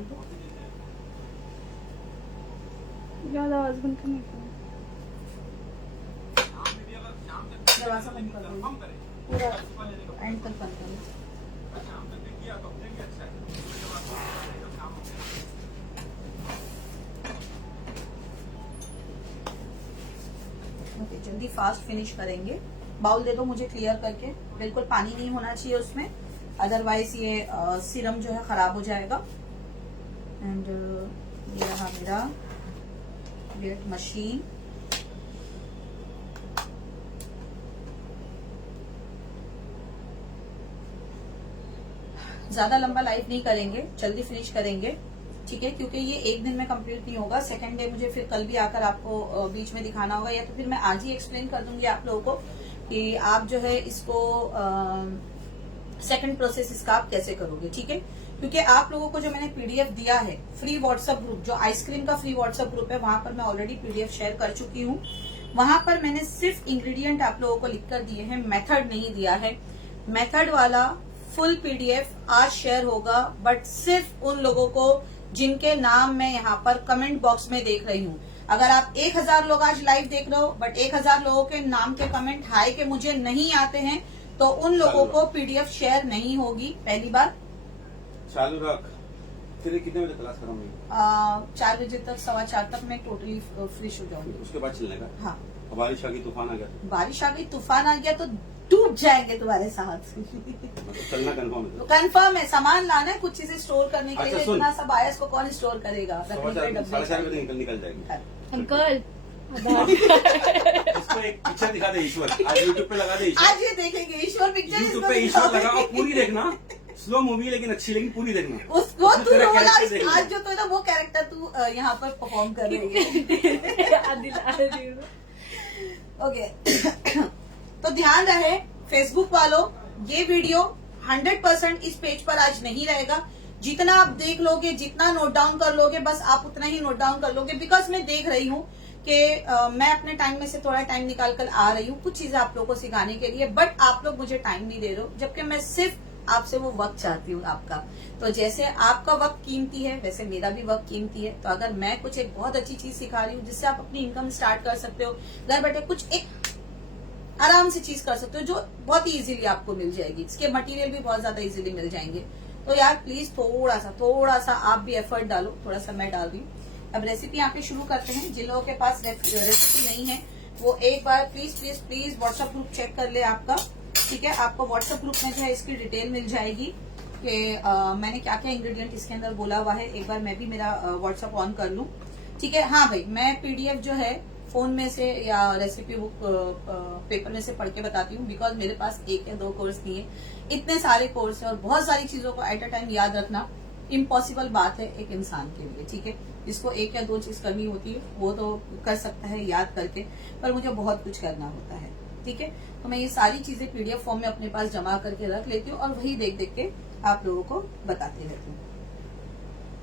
कर दो। ज्यादा आवाज बंद करने का दरवाजा बंद कर दो, पूरा एंड तक बंद करो। ओके, जल्दी फास्ट फिनिश करेंगे। बाउल दे दो मुझे क्लियर करके, बिल्कुल पानी नहीं होना चाहिए उसमें, अदरवाइज ये सीरम जो है खराब हो जाएगा। एंड ये रहा मेरा वेट मशीन। ज्यादा लंबा लाइव नहीं करेंगे, जल्दी फिनिश करेंगे, ठीक है, क्योंकि ये एक दिन में कंप्लीट नहीं होगा। सेकंड डे मुझे फिर कल भी आकर आपको बीच में दिखाना होगा, या तो फिर मैं आज ही एक्सप्लेन कर दूंगी आप लोगों को कि आप जो है इसको सेकंड प्रोसेस इसका आप कैसे करोगे, ठीक है। क्योंकि आप लोगों को जो मैंने पीडीएफ दिया है फ्री व्हाट्सएप ग्रुप, जो आइसक्रीम का फ्री व्हाट्सएप ग्रुप है, वहां पर मैं ऑलरेडी पीडीएफ शेयर कर चुकी हूँ। वहां पर मैंने सिर्फ इंग्रेडिएंट आप लोगों को लिखकर दिए हैं, मेथड नहीं दिया है। मेथड वाला फुल पीडीएफ आज शेयर होगा, बट सिर्फ उन लोगों को जिनके नाम मैं यहाँ पर कमेंट बॉक्स में देख रही हूँ। अगर आप 1000 लोग आज लाइव देख रहे हो, बट 1000 लोगों के नाम के कमेंट हाय के मुझे नहीं आते हैं, तो उन लोगों को पीडीएफ शेयर नहीं होगी। पहली बार चालू रख। फिर कितने बजे क्लास कराऊंगी? 4 बजे तक, 4:15 तक मैं टोटली फ्रेश हो जाऊंगी। उसके बाद चलने का? हाँ। बारिश आ गई, तूफान आ गया? बारिश आ गई, तूफान आ गया तो टूट जाएंगे तुम्हारे साथ। चलना कंफर्म है? कंफर्म है। सामान लाना है, कुछ चीजें स्टोर करने के लिए। अच्छा, इतना सब आयस को कौन स्टोर करेगा? 4:30 बजे निकल जाएगी। अंकल इसको एक पिक्चर दिखा दे ईश्वर, आज यूट्यूब पे लगा दे ईश्वर। आज ये देखेंगे ईश्वर पिक्चर, यूट्यूब पे ईश्वर लगा और पूरी देखना। स्लो मूवी है लेकिन अच्छी, लेकिन पूरी देखना। उसको तू तेरा रोल character देखना। आज जो तो ना वो कैरेक्टर तू यहाँ पर परफॉर्म कर रही है। ओके तो ध्यान रहे फेसबुक वालों, ये वीडियो 100% इस पेज पर आज नहीं रहेगा। जितना आप देख लोगे, जितना नोट डाउन कर लोगे, बस आप उतना ही नोट डाउन कर लोगे। बिकॉज मैं देख रही हूँ कि मैं अपने टाइम में से थोड़ा टाइम निकाल कर आ रही हूँ कुछ चीजें आप लोगों को सिखाने के लिए, बट आप लोग मुझे टाइम नहीं दे रहे हो, जबकि मैं सिर्फ आपसे वो वक्त चाहती हूँ आपका। तो जैसे आपका वक्त कीमती है, वैसे मेरा भी वक्त कीमती है। तो अगर मैं कुछ एक बहुत अच्छी चीज सिखा रही हूँ जिससे आप अपनी इनकम स्टार्ट कर सकते हो, घर बैठे कुछ एक आराम से चीज कर सकते हो जो बहुत ही इजीली आपको मिल जाएगी, इसके मटेरियल भी बहुत ज्यादा इजीली मिल जाएंगे। तो यार प्लीज थोड़ा सा आप भी एफर्ट डालो, थोड़ा सा मैं डाल रही हूँ। अब रेसिपी यहाँ पे शुरू करते हैं। जिन लोगों के पास रेसिपी नहीं है वो एक बार प्लीज व्हाट्सएप ग्रुप चेक कर ले आपका, ठीक है। आपको व्हाट्सएप ग्रुप में जो है इसकी डिटेल मिल जाएगी कि मैंने क्या क्या इंग्रेडिएंट इसके अंदर बोला हुआ है। एक बार मैं भी मेरा व्हाट्सएप ऑन कर लूं, ठीक है। हाँ भाई, मैं पीडीएफ जो है फोन में से या रेसिपी बुक पेपर में से पढ़ के बताती हूँ, बिकॉज मेरे पास 1 या 2 कोर्स नहीं है, इतने सारे कोर्स है और बहुत सारी चीजों को एट अ टाइम याद रखना इम्पॉसिबल बात है एक इंसान के लिए, ठीक है। जिसको 1 या 2 चीज करनी होती है वो तो कर सकता है याद करके, पर मुझे बहुत कुछ करना होता है, ठीक है। तो मैं ये सारी चीजें पीडीएफ फॉर्म में अपने पास जमा करके रख लेती हूँ और वही देख देख के आप लोगों को बताती रहती हूँ।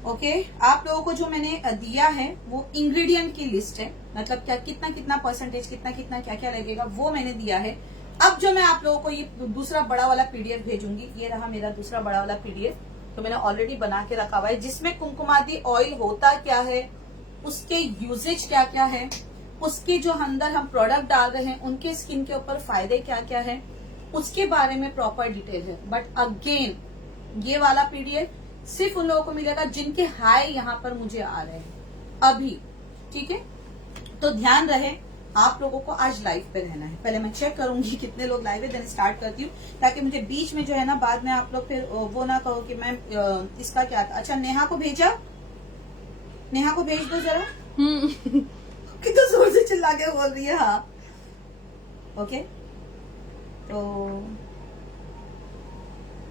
ओके, आप लोगों को जो मैंने दिया है वो इंग्रेडिएंट की लिस्ट है, मतलब क्या कितना परसेंटेज, कितना क्या क्या लगेगा वो मैंने दिया है। अब जो मैं आप लोगों को ये दूसरा बड़ा वाला पीडीएफ भेजूंगी, ये रहा मेरा दूसरा बड़ा वाला पीडीएफ, तो मैंने ऑलरेडी बना के रखा हुआ है, जिसमें कुमकुमादी ऑयल होता क्या है, उसके यूजेज क्या क्या है, उसके जो अंदर हम प्रोडक्ट डाल रहे हैं उनके स्किन के ऊपर फायदे क्या क्या है, उसके बारे में प्रॉपर डिटेल है। बट अगेन ये वाला पीडीएफ सिर्फ उन लोगों को मिलेगा जिनके हाई यहाँ पर मुझे आ रहे हैं अभी, ठीक है। तो ध्यान रहे आप लोगों को आज लाइव पे रहना है। पहले मैं चेक करूंगी कितने लोग लाइव है, देन स्टार्ट करती हूँ, ताकि मुझे बीच में जो है ना बाद में आप लोग फिर वो ना कहो कि मैम इसका क्या था। अच्छा, नेहा को भेजा, नेहा को भेज दो जरा। कितना जोर से चिल्ला के बोल रही है। हाँ ओके, तो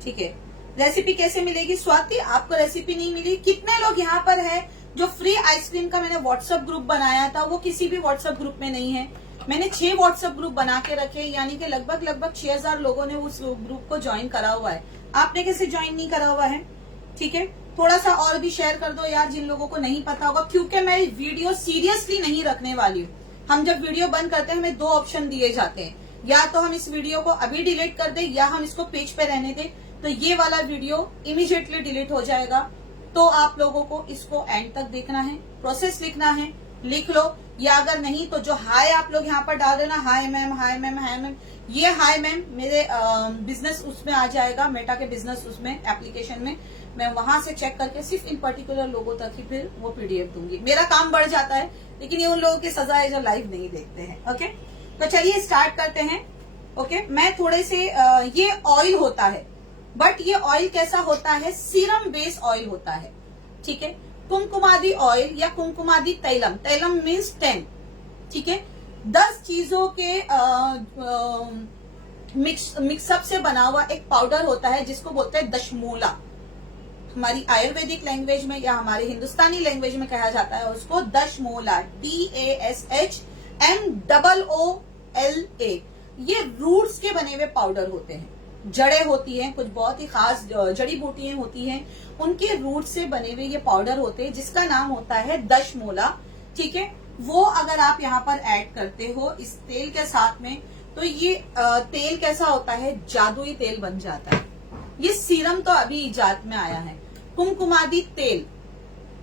ठीक है। रेसिपी कैसे मिलेगी स्वाति? आपको रेसिपी नहीं मिली। कितने लोग यहाँ पर है जो फ्री आइसक्रीम का मैंने व्हाट्सएप ग्रुप बनाया था वो किसी भी व्हाट्सएप ग्रुप में नहीं है? मैंने 6 व्हाट्सएप ग्रुप बना के रखे, यानी कि लगभग 6000 लोगों ने उस ग्रुप को ज्वाइन करा हुआ है। आपने कैसे ज्वाइन नहीं करा हुआ है? ठीक है, थोड़ा सा और भी शेयर कर दो यार जिन लोगों को नहीं पता होगा, क्योंकि मैं वीडियो सीरियसली नहीं रखने वाली हूँ। हम जब वीडियो बंद करते हैं हमें 2 ऑप्शन दिए जाते हैं, या तो हम इस वीडियो को अभी डिलीट कर दे या हम इसको पेज पे रहने दें। तो ये वाला वीडियो इमीडिएटली डिलीट हो जाएगा। तो आप लोगों को इसको एंड तक देखना है, प्रोसेस लिखना है, लिख लो। या अगर नहीं तो जो हाय आप लोग यहाँ पर डाल देना, hi ma'am, hi ma'am, hi ma'am, ये हाय मैम मेरे बिजनेस उसमें आ जाएगा, मेटा के बिजनेस उसमें एप्लीकेशन में। मैं वहां से चेक करके सिर्फ इन पर्टिकुलर लोगों तक ही फिर वो पीडीएफ दूंगी। मेरा काम बढ़ जाता है, लेकिन ये उन लोगों की सजा है जो लाइव नहीं देखते हैं। ओके, तो चलिए स्टार्ट करते हैं। ओके, मैं थोड़े से ये ऑयल होता है, बट ये ऑयल कैसा होता है, सीरम बेस्ड ऑयल होता है। ठीक है, कुमकुमादी ऑयल या कुमकुमादी तैलम, तैलम मीन्स 10। ठीक है, 10 चीजों के मिक्सअप से बना हुआ एक पाउडर होता है जिसको बोलते हैं दशमूला। हमारी आयुर्वेदिक लैंग्वेज में या हमारे हिंदुस्तानी लैंग्वेज में कहा जाता है उसको दशमूला, DASHMOOLA। ये रूट्स के बने हुए पाउडर होते हैं, जड़ें होती हैं, कुछ बहुत ही खास जड़ी बूटियां होती हैं, उनके रूट से बने हुए ये पाउडर होते हैं जिसका नाम होता है दशमूला। ठीक है, वो अगर आप यहाँ पर ऐड करते हो इस तेल के साथ में, तो ये तेल कैसा होता है, जादुई तेल बन जाता है। ये सीरम तो अभी इजाद में आया है। कुमकुमादी तेल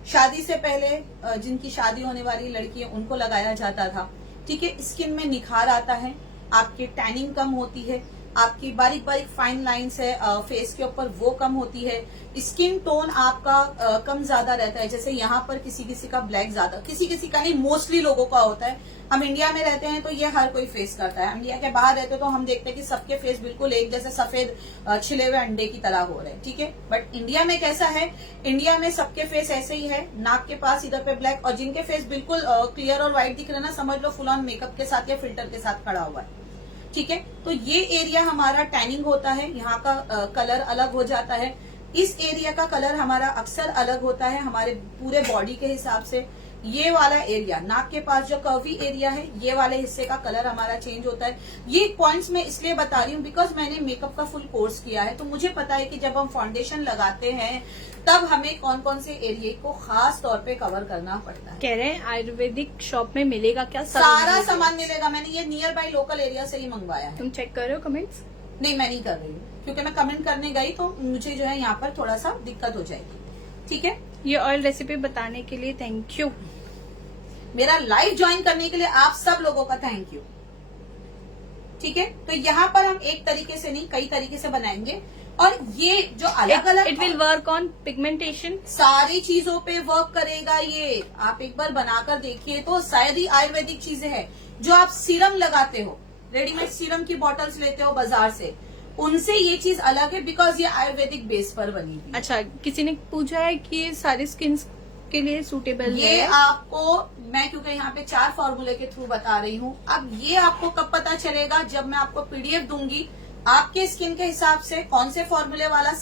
शादी से पहले जिनकी शादी होने वाली लड़की है उनको लगाया जाता था। ठीक है, स्किन में निखार आता है, आपकी टैनिंग कम होती है, आपकी बारीक बारीक फाइन लाइंस है फेस के ऊपर वो कम होती है, स्किन टोन आपका कम ज्यादा रहता है। जैसे यहाँ पर किसी किसी का ब्लैक ज्यादा, किसी किसी का नहीं, मोस्टली लोगों का होता है। हम इंडिया में रहते हैं तो ये हर कोई फेस करता है। इंडिया के बाहर रहते तो हम देखते हैं कि सबके फेस बिल्कुल एक जैसे सफेद छिले हुए अंडे की तरह हो रहे हैं। ठीक है, बट इंडिया में कैसा है, इंडिया में सबके फेस ऐसे ही है, नाक के पास इधर पे ब्लैक, और जिनके फेस बिल्कुल क्लियर और व्हाइट दिख रहे हैं ना, समझ लो फुल ऑन मेकअप के साथ या फिल्टर के साथ खड़ा हुआ है। ठीक है, तो ये एरिया हमारा टैनिंग होता है, यहाँ का कलर अलग हो जाता है। इस एरिया का कलर हमारा अक्सर अलग होता है हमारे पूरे बॉडी के हिसाब से। ये वाला एरिया, नाक के पास जो कर्वी एरिया है, ये वाले हिस्से का कलर हमारा चेंज होता है। ये पॉइंट्स मैं इसलिए बता रही हूँ बिकॉज मैंने मेकअप का फुल कोर्स किया है, तो मुझे पता है कि जब हम फाउंडेशन लगाते हैं तब हमें कौन कौन से एरिया को खास तौर पे कवर करना पड़ता है। कह रहे हैं आयुर्वेदिक शॉप में मिलेगा क्या? सारा सामान मिलेगा, मैंने ये नियर बाय लोकल एरिया से ही मंगवाया है। तुम चेक कर रहे हो कमेंट्स? नहीं, मैं नहीं कर रही हूँ, क्योंकि मैं कमेंट करने गई तो मुझे जो है यहाँ पर थोड़ा सा दिक्कत हो जाएगी। ठीक है, ये ऑयल रेसिपी बताने के लिए थैंक यू। मेरा लाइव ज्वाइन करने के लिए आप सब लोगों का थैंक यू। ठीक है, तो यहाँ पर हम एक तरीके से नहीं, कई तरीके से बनाएंगे, और ये जो अलग अलग it will work on pigmentation, सारी चीजों पे वर्क करेगा। ये आप एक बार बनाकर देखिए तो शायद ही आयुर्वेदिक चीजें हैं। जो आप सीरम लगाते हो, रेडीमेड सीरम की बॉटल्स लेते हो बाजार से, उनसे ये चीज अलग है बिकॉज ये आयुर्वेदिक बेस पर बनी हुई है। अच्छा, किसी ने पूछा है कि ये सारी स्किन के लिए सूटेबल ये है? आपको मैं क्योंकि यहाँ पे 4 फॉर्मूले के थ्रू बता रही हूँ, अब ये आपको कब पता चलेगा, जब मैं आपको पीडीएफ दूंगी आपके स्किन के हिसाब से कौन से फॉर्मूले वाला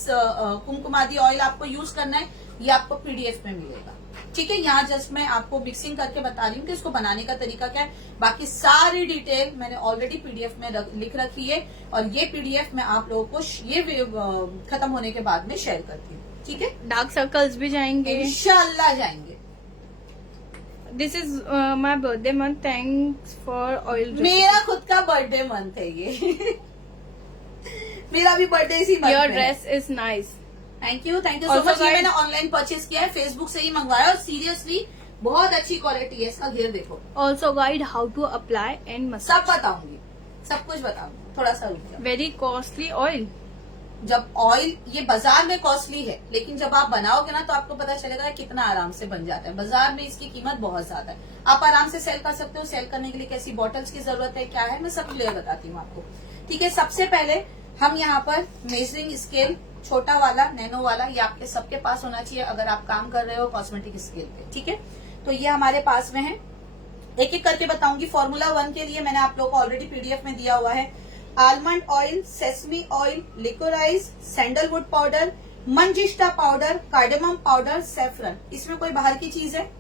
कुमकुमादी ऑयल आपको यूज करना है, ये आपको पीडीएफ में मिलेगा। ठीक है, यहाँ जस्ट मैं आपको मिक्सिंग करके बता रही हूँ कि इसको बनाने का तरीका क्या है। बाकी सारी डिटेल मैंने ऑलरेडी पीडीएफ में लिख रखी है, और ये पीडीएफ मैं आप लोगों को ये खत्म होने के बाद में शेयर करती हूँ। ठीक है, डार्क सर्कल्स भी जाएंगे इंशाल्लाह जाएंगे। This is my birthday month, thanks for oil. मेरा खुद का बर्थडे मंथ है ये मेरा भी बर्थडे इसी मंथ में। Your dress is nice, thank you so Also much. ये guys- मैंने ऑनलाइन परचेज किया है, फेसबुक से ही मंगवाया, और सीरियसली बहुत अच्छी क्वालिटी है इसका। घेर देखो, also guide how to apply and सब मसाज। बताऊंगी, सब कुछ बताऊंगी, थोड़ा सा रुक जाओ। Very costly oil. जब ऑयल ये बाजार में कॉस्टली है, लेकिन जब आप बनाओगे ना तो आपको पता चलेगा कितना आराम से बन जाता है। बाजार में इसकी कीमत बहुत ज्यादा है, आप आराम से सेल कर सकते हो। सेल करने के लिए कैसी बॉटल्स की जरूरत है, क्या है, मैं सब क्लियर बताती हूँ आपको। ठीक है, सबसे पहले हम यहाँ पर मेजरिंग स्केल, छोटा वाला, नैनो वाला, ये आपके सबके पास होना चाहिए अगर आप काम कर रहे हो कॉस्मेटिक स्केल पे। ठीक है, तो ये हमारे पास में है, एक एक करके बताऊंगी। फॉर्मूला 1 के लिए मैंने आप लोगों को ऑलरेडी पीडीएफ में दिया हुआ है। Almond oil, sesame oil, liquorice, sandalwood powder, manjistha powder, cardamom powder, saffron. इसमें कोई बाहर की चीज है?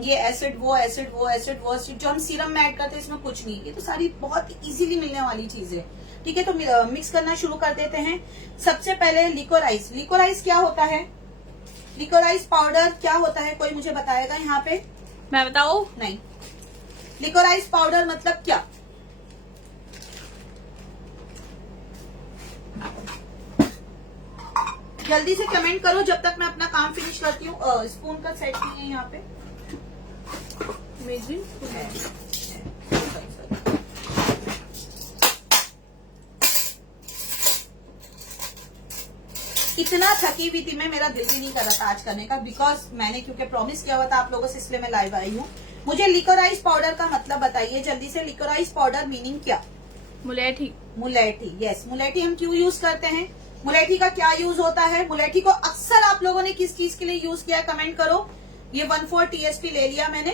ये एसिड, वो एसिड, वो एसिड, वो एसिड जो हम सीरम में ऐड करते हैं, इसमें कुछ नहीं। ये तो सारी बहुत इजीली मिलने वाली चीजें। ठीक है, तो मिक्स करना शुरू कर देते हैं। सबसे पहले लिकोराइज। लिकोराइज क्या होता है? लिकोराइज पाउडर क्या होता है, कोई मुझे बताएगा यहाँ पे? मैं बताऊं? नहीं, लिकोराइज पाउडर मतलब क्या? जल्दी से कमेंट करो जब तक मैं अपना काम फिनिश करती हूँ। स्पून का सेट नहीं है यहाँ पे। इतना थकी हुई थी मैं, मेरा दिल भी नहीं कर रहा था आज करने का, बिकॉज मैंने क्योंकि प्रॉमिस किया हुआ था आप लोगों से, इसलिए मैं लाइव आई हूँ। मुझे लिकोराइज पाउडर का मतलब बताइए जल्दी से। लिकोराइज पाउडर मीनिंग क्या? मुलेठी। मुलेठी, यस। मुलेठी हम क्यों यूज करते हैं? मुलेठी का क्या यूज होता है? मुलेठी को अक्सर आप लोगों ने किस चीज के लिए यूज किया है कमेंट करो। ये 1/4 TSP ले लिया मैंने,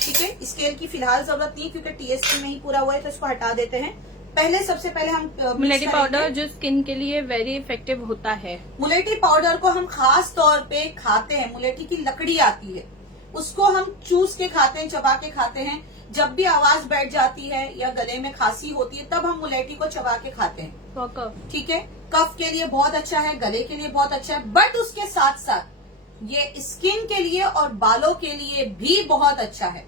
ठीक है। स्केल की फिलहाल जरूरत नहीं क्योंकि TSP में ही पूरा हुआ है, तो इसको हटा देते हैं। पहले सबसे पहले हम मुलेठी पाउडर जो स्किन के लिए वेरी इफेक्टिव होता है। मुलेठी पाउडर को हम खास तौर पे खाते हैं, मुलेठी की लकड़ी आती है, उसको हम चूस के खाते हैं, चबा के खाते हैं। जब भी आवाज बैठ जाती है या गले में खांसी होती है तब हम मुलेठी को चबा के खाते हैं, ठीक है। कफ के लिए बहुत अच्छा है, गले के लिए बहुत अच्छा है, बट उसके साथ साथ ये स्किन के लिए और बालों के लिए भी बहुत अच्छा है।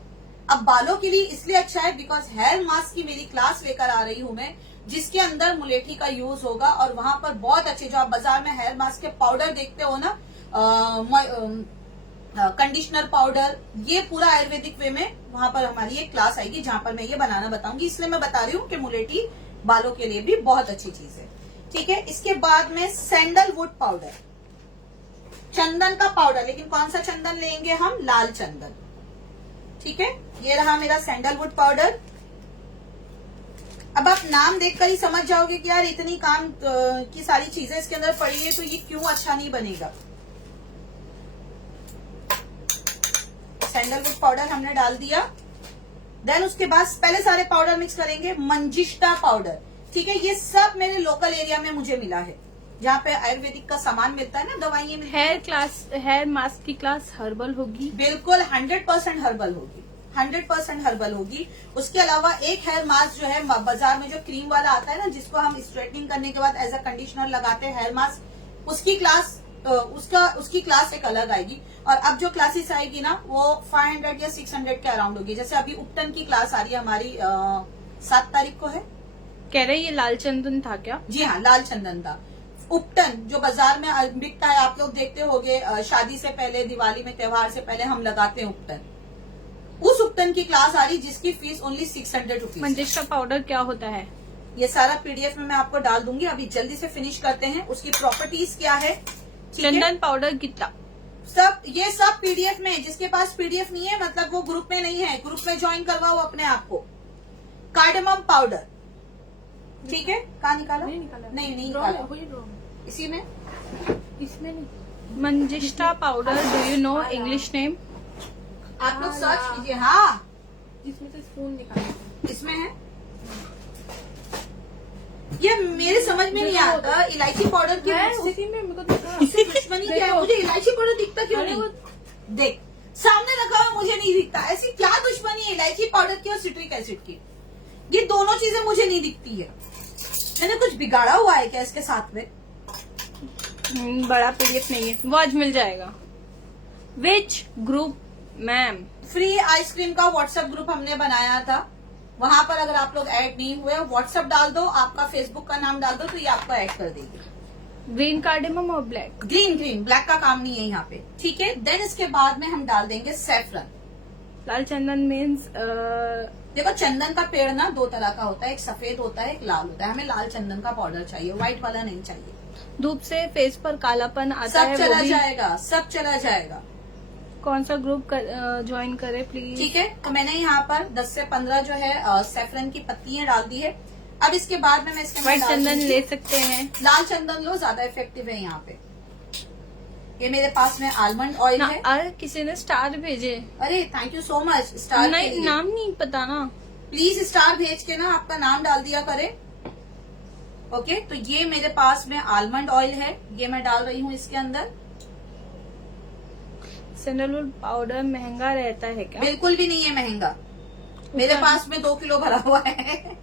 अब बालों के लिए इसलिए अच्छा है बिकॉज हेयर मास्क की मेरी क्लास लेकर आ रही हूं मैं, जिसके अंदर मुलेठी का यूज होगा, और वहां पर बहुत अच्छे, जो आप बाजार में हेयर मास्क के पाउडर देखते हो ना, कंडीशनर पाउडर, ये पूरा आयुर्वेदिक वे में वहां पर हमारी एक क्लास आएगी जहां पर मैं ये बनाना बताऊंगी। इसलिए मैं बता रही हूँ कि मुलेठी बालों के लिए भी बहुत अच्छी चीज है, ठीक है। इसके बाद में सैंडलवुड पाउडर, चंदन का पाउडर, लेकिन कौन सा चंदन लेंगे हम? लाल चंदन, ठीक है। ये रहा मेरा सैंडलवुड पाउडर। अब आप नाम देखकर ही समझ जाओगे कि यार इतनी काम की सारी चीजें इसके अंदर पड़ी है तो ये क्यों अच्छा नहीं बनेगा। सैंडलवुड पाउडर हमने डाल दिया। देन उसके बाद पहले सारे पाउडर मिक्स करेंगे। मंजिष्ठा पाउडर, ठीक है। ये सब मेरे लोकल एरिया में मुझे मिला है, जहाँ पे आयुर्वेदिक का सामान मिलता है ना, दवाइयाँ मिलती हैं। हेयर मास्क की क्लास हर्बल होगी, बिल्कुल 100% हर्बल होगी, 100% हर्बल होगी। उसके अलावा एक हेयर मास्क जो है बाजार में जो क्रीम वाला आता है ना, जिसको हम स्ट्रेटनिंग करने के बाद एज अ कंडीशनर लगाते हैं, हेयर मास्क, उसकी क्लास एक अलग आएगी। और अब जो क्लासेस आएगी ना वो 500 या 600 के अराउंड होगी। जैसे अभी उपटन की क्लास आ रही है हमारी 7 तारीख को है। कह रहे ये लाल चंदन था क्या? जी हाँ, लाल चंदन था। उपटन जो बाजार में बिकता है, आप लोग देखते होंगे, शादी से पहले, दिवाली में, त्योहार से पहले हम लगाते हैं उपटन। उस उपटन की क्लास आ रही जिसकी fees only 600 rupees. Manjistha powder क्या होता है? ये सारा PDF में मैं आपको डाल दूंगी। अभी जल्दी से फिनिश करते हैं। उसकी प्रॉपर्टीज क्या है, चंदन पाउडर कितना? ये सब PDF में है। जिसके पास PDF नहीं है मतलब वो ग्रुप में नहीं है, ग्रुप में ज्वाइन करवाओ अपने आप को। कार्डेमम पाउडर, ठीक है। कहाँ निकाला? नहीं निकाला। इसी में, इसमें नहीं। Manjistha powder, do you know English name? आप लोग सर्च कीजिए। हाँ, इसमें तो स्पून निकाला, इसमें है। ये मेरे समझ में नहीं आता इलायची पाउडर की उसी में मेरे को दिखा। इससे दुश्मनी क्या है? मुझे इलायची पाउडर दिखता क्यों नहीं? देख, सामने रखा हुआ मुझे नहीं दिखता। ऐसी क्या दुश्मनी है इलायची पाउडर की और सिट्रिक एसिड की? ये दोनों चीजें मुझे नहीं दिखती है। मैंने कुछ बिगाड़ा हुआ है क्या इसके साथ में? बड़ा PDF नहीं है, वो आज मिल जाएगा। Which group ma'am? Free ice cream का व्हाट्सएप ग्रुप हमने बनाया था, वहां पर अगर आप लोग ऐड नहीं हुए, व्हाट्सएप डाल दो, आपका फेसबुक का नाम डाल दो तो ये आपको ऐड कर देगी। ग्रीन कार्डेमम और ब्लैक? ग्रीन, ब्लैक का काम नहीं है यहाँ पे, ठीक है। देन इसके बाद में हम डाल देंगे सैफरन। लाल चंदन मीन्स देखो, चंदन का पेड़ ना 2 तरह का होता है, एक सफेद होता है, एक लाल होता है। हमें लाल चंदन का पाउडर चाहिए, व्हाइट वाला नहीं चाहिए। धूप से फेस पर कालापन आता सब है, चला वो भी जाएगा, सब चला जाएगा। कौन सा ग्रुप ज्वाइन करे प्लीज? ठीक है, तो मैंने यहाँ पर 10 से 15 जो है सैफरन की पत्तियां डाल दी है। अब इसके बाद में मैं इसके व्हाइट चंदन ले सकते हैं, लाल चंदन लो, ज्यादा इफेक्टिव है यहाँ पे। ये मेरे पास में आलमंड ऑयल है। अरे किसी ने स्टार भेजे। अरे thank you so much. Star नहीं, नाम नहीं पता ना, प्लीज स्टार भेज के ना आपका नाम डाल दिया करे। ओके, तो ये मेरे पास में आलमंड ऑयल है, ये मैं डाल रही हूँ इसके अंदर। सैंडलवुड पाउडर महंगा रहता है क्या? बिल्कुल भी नहीं है महंगा, मेरे पास में 2 किलो भरा हुआ है।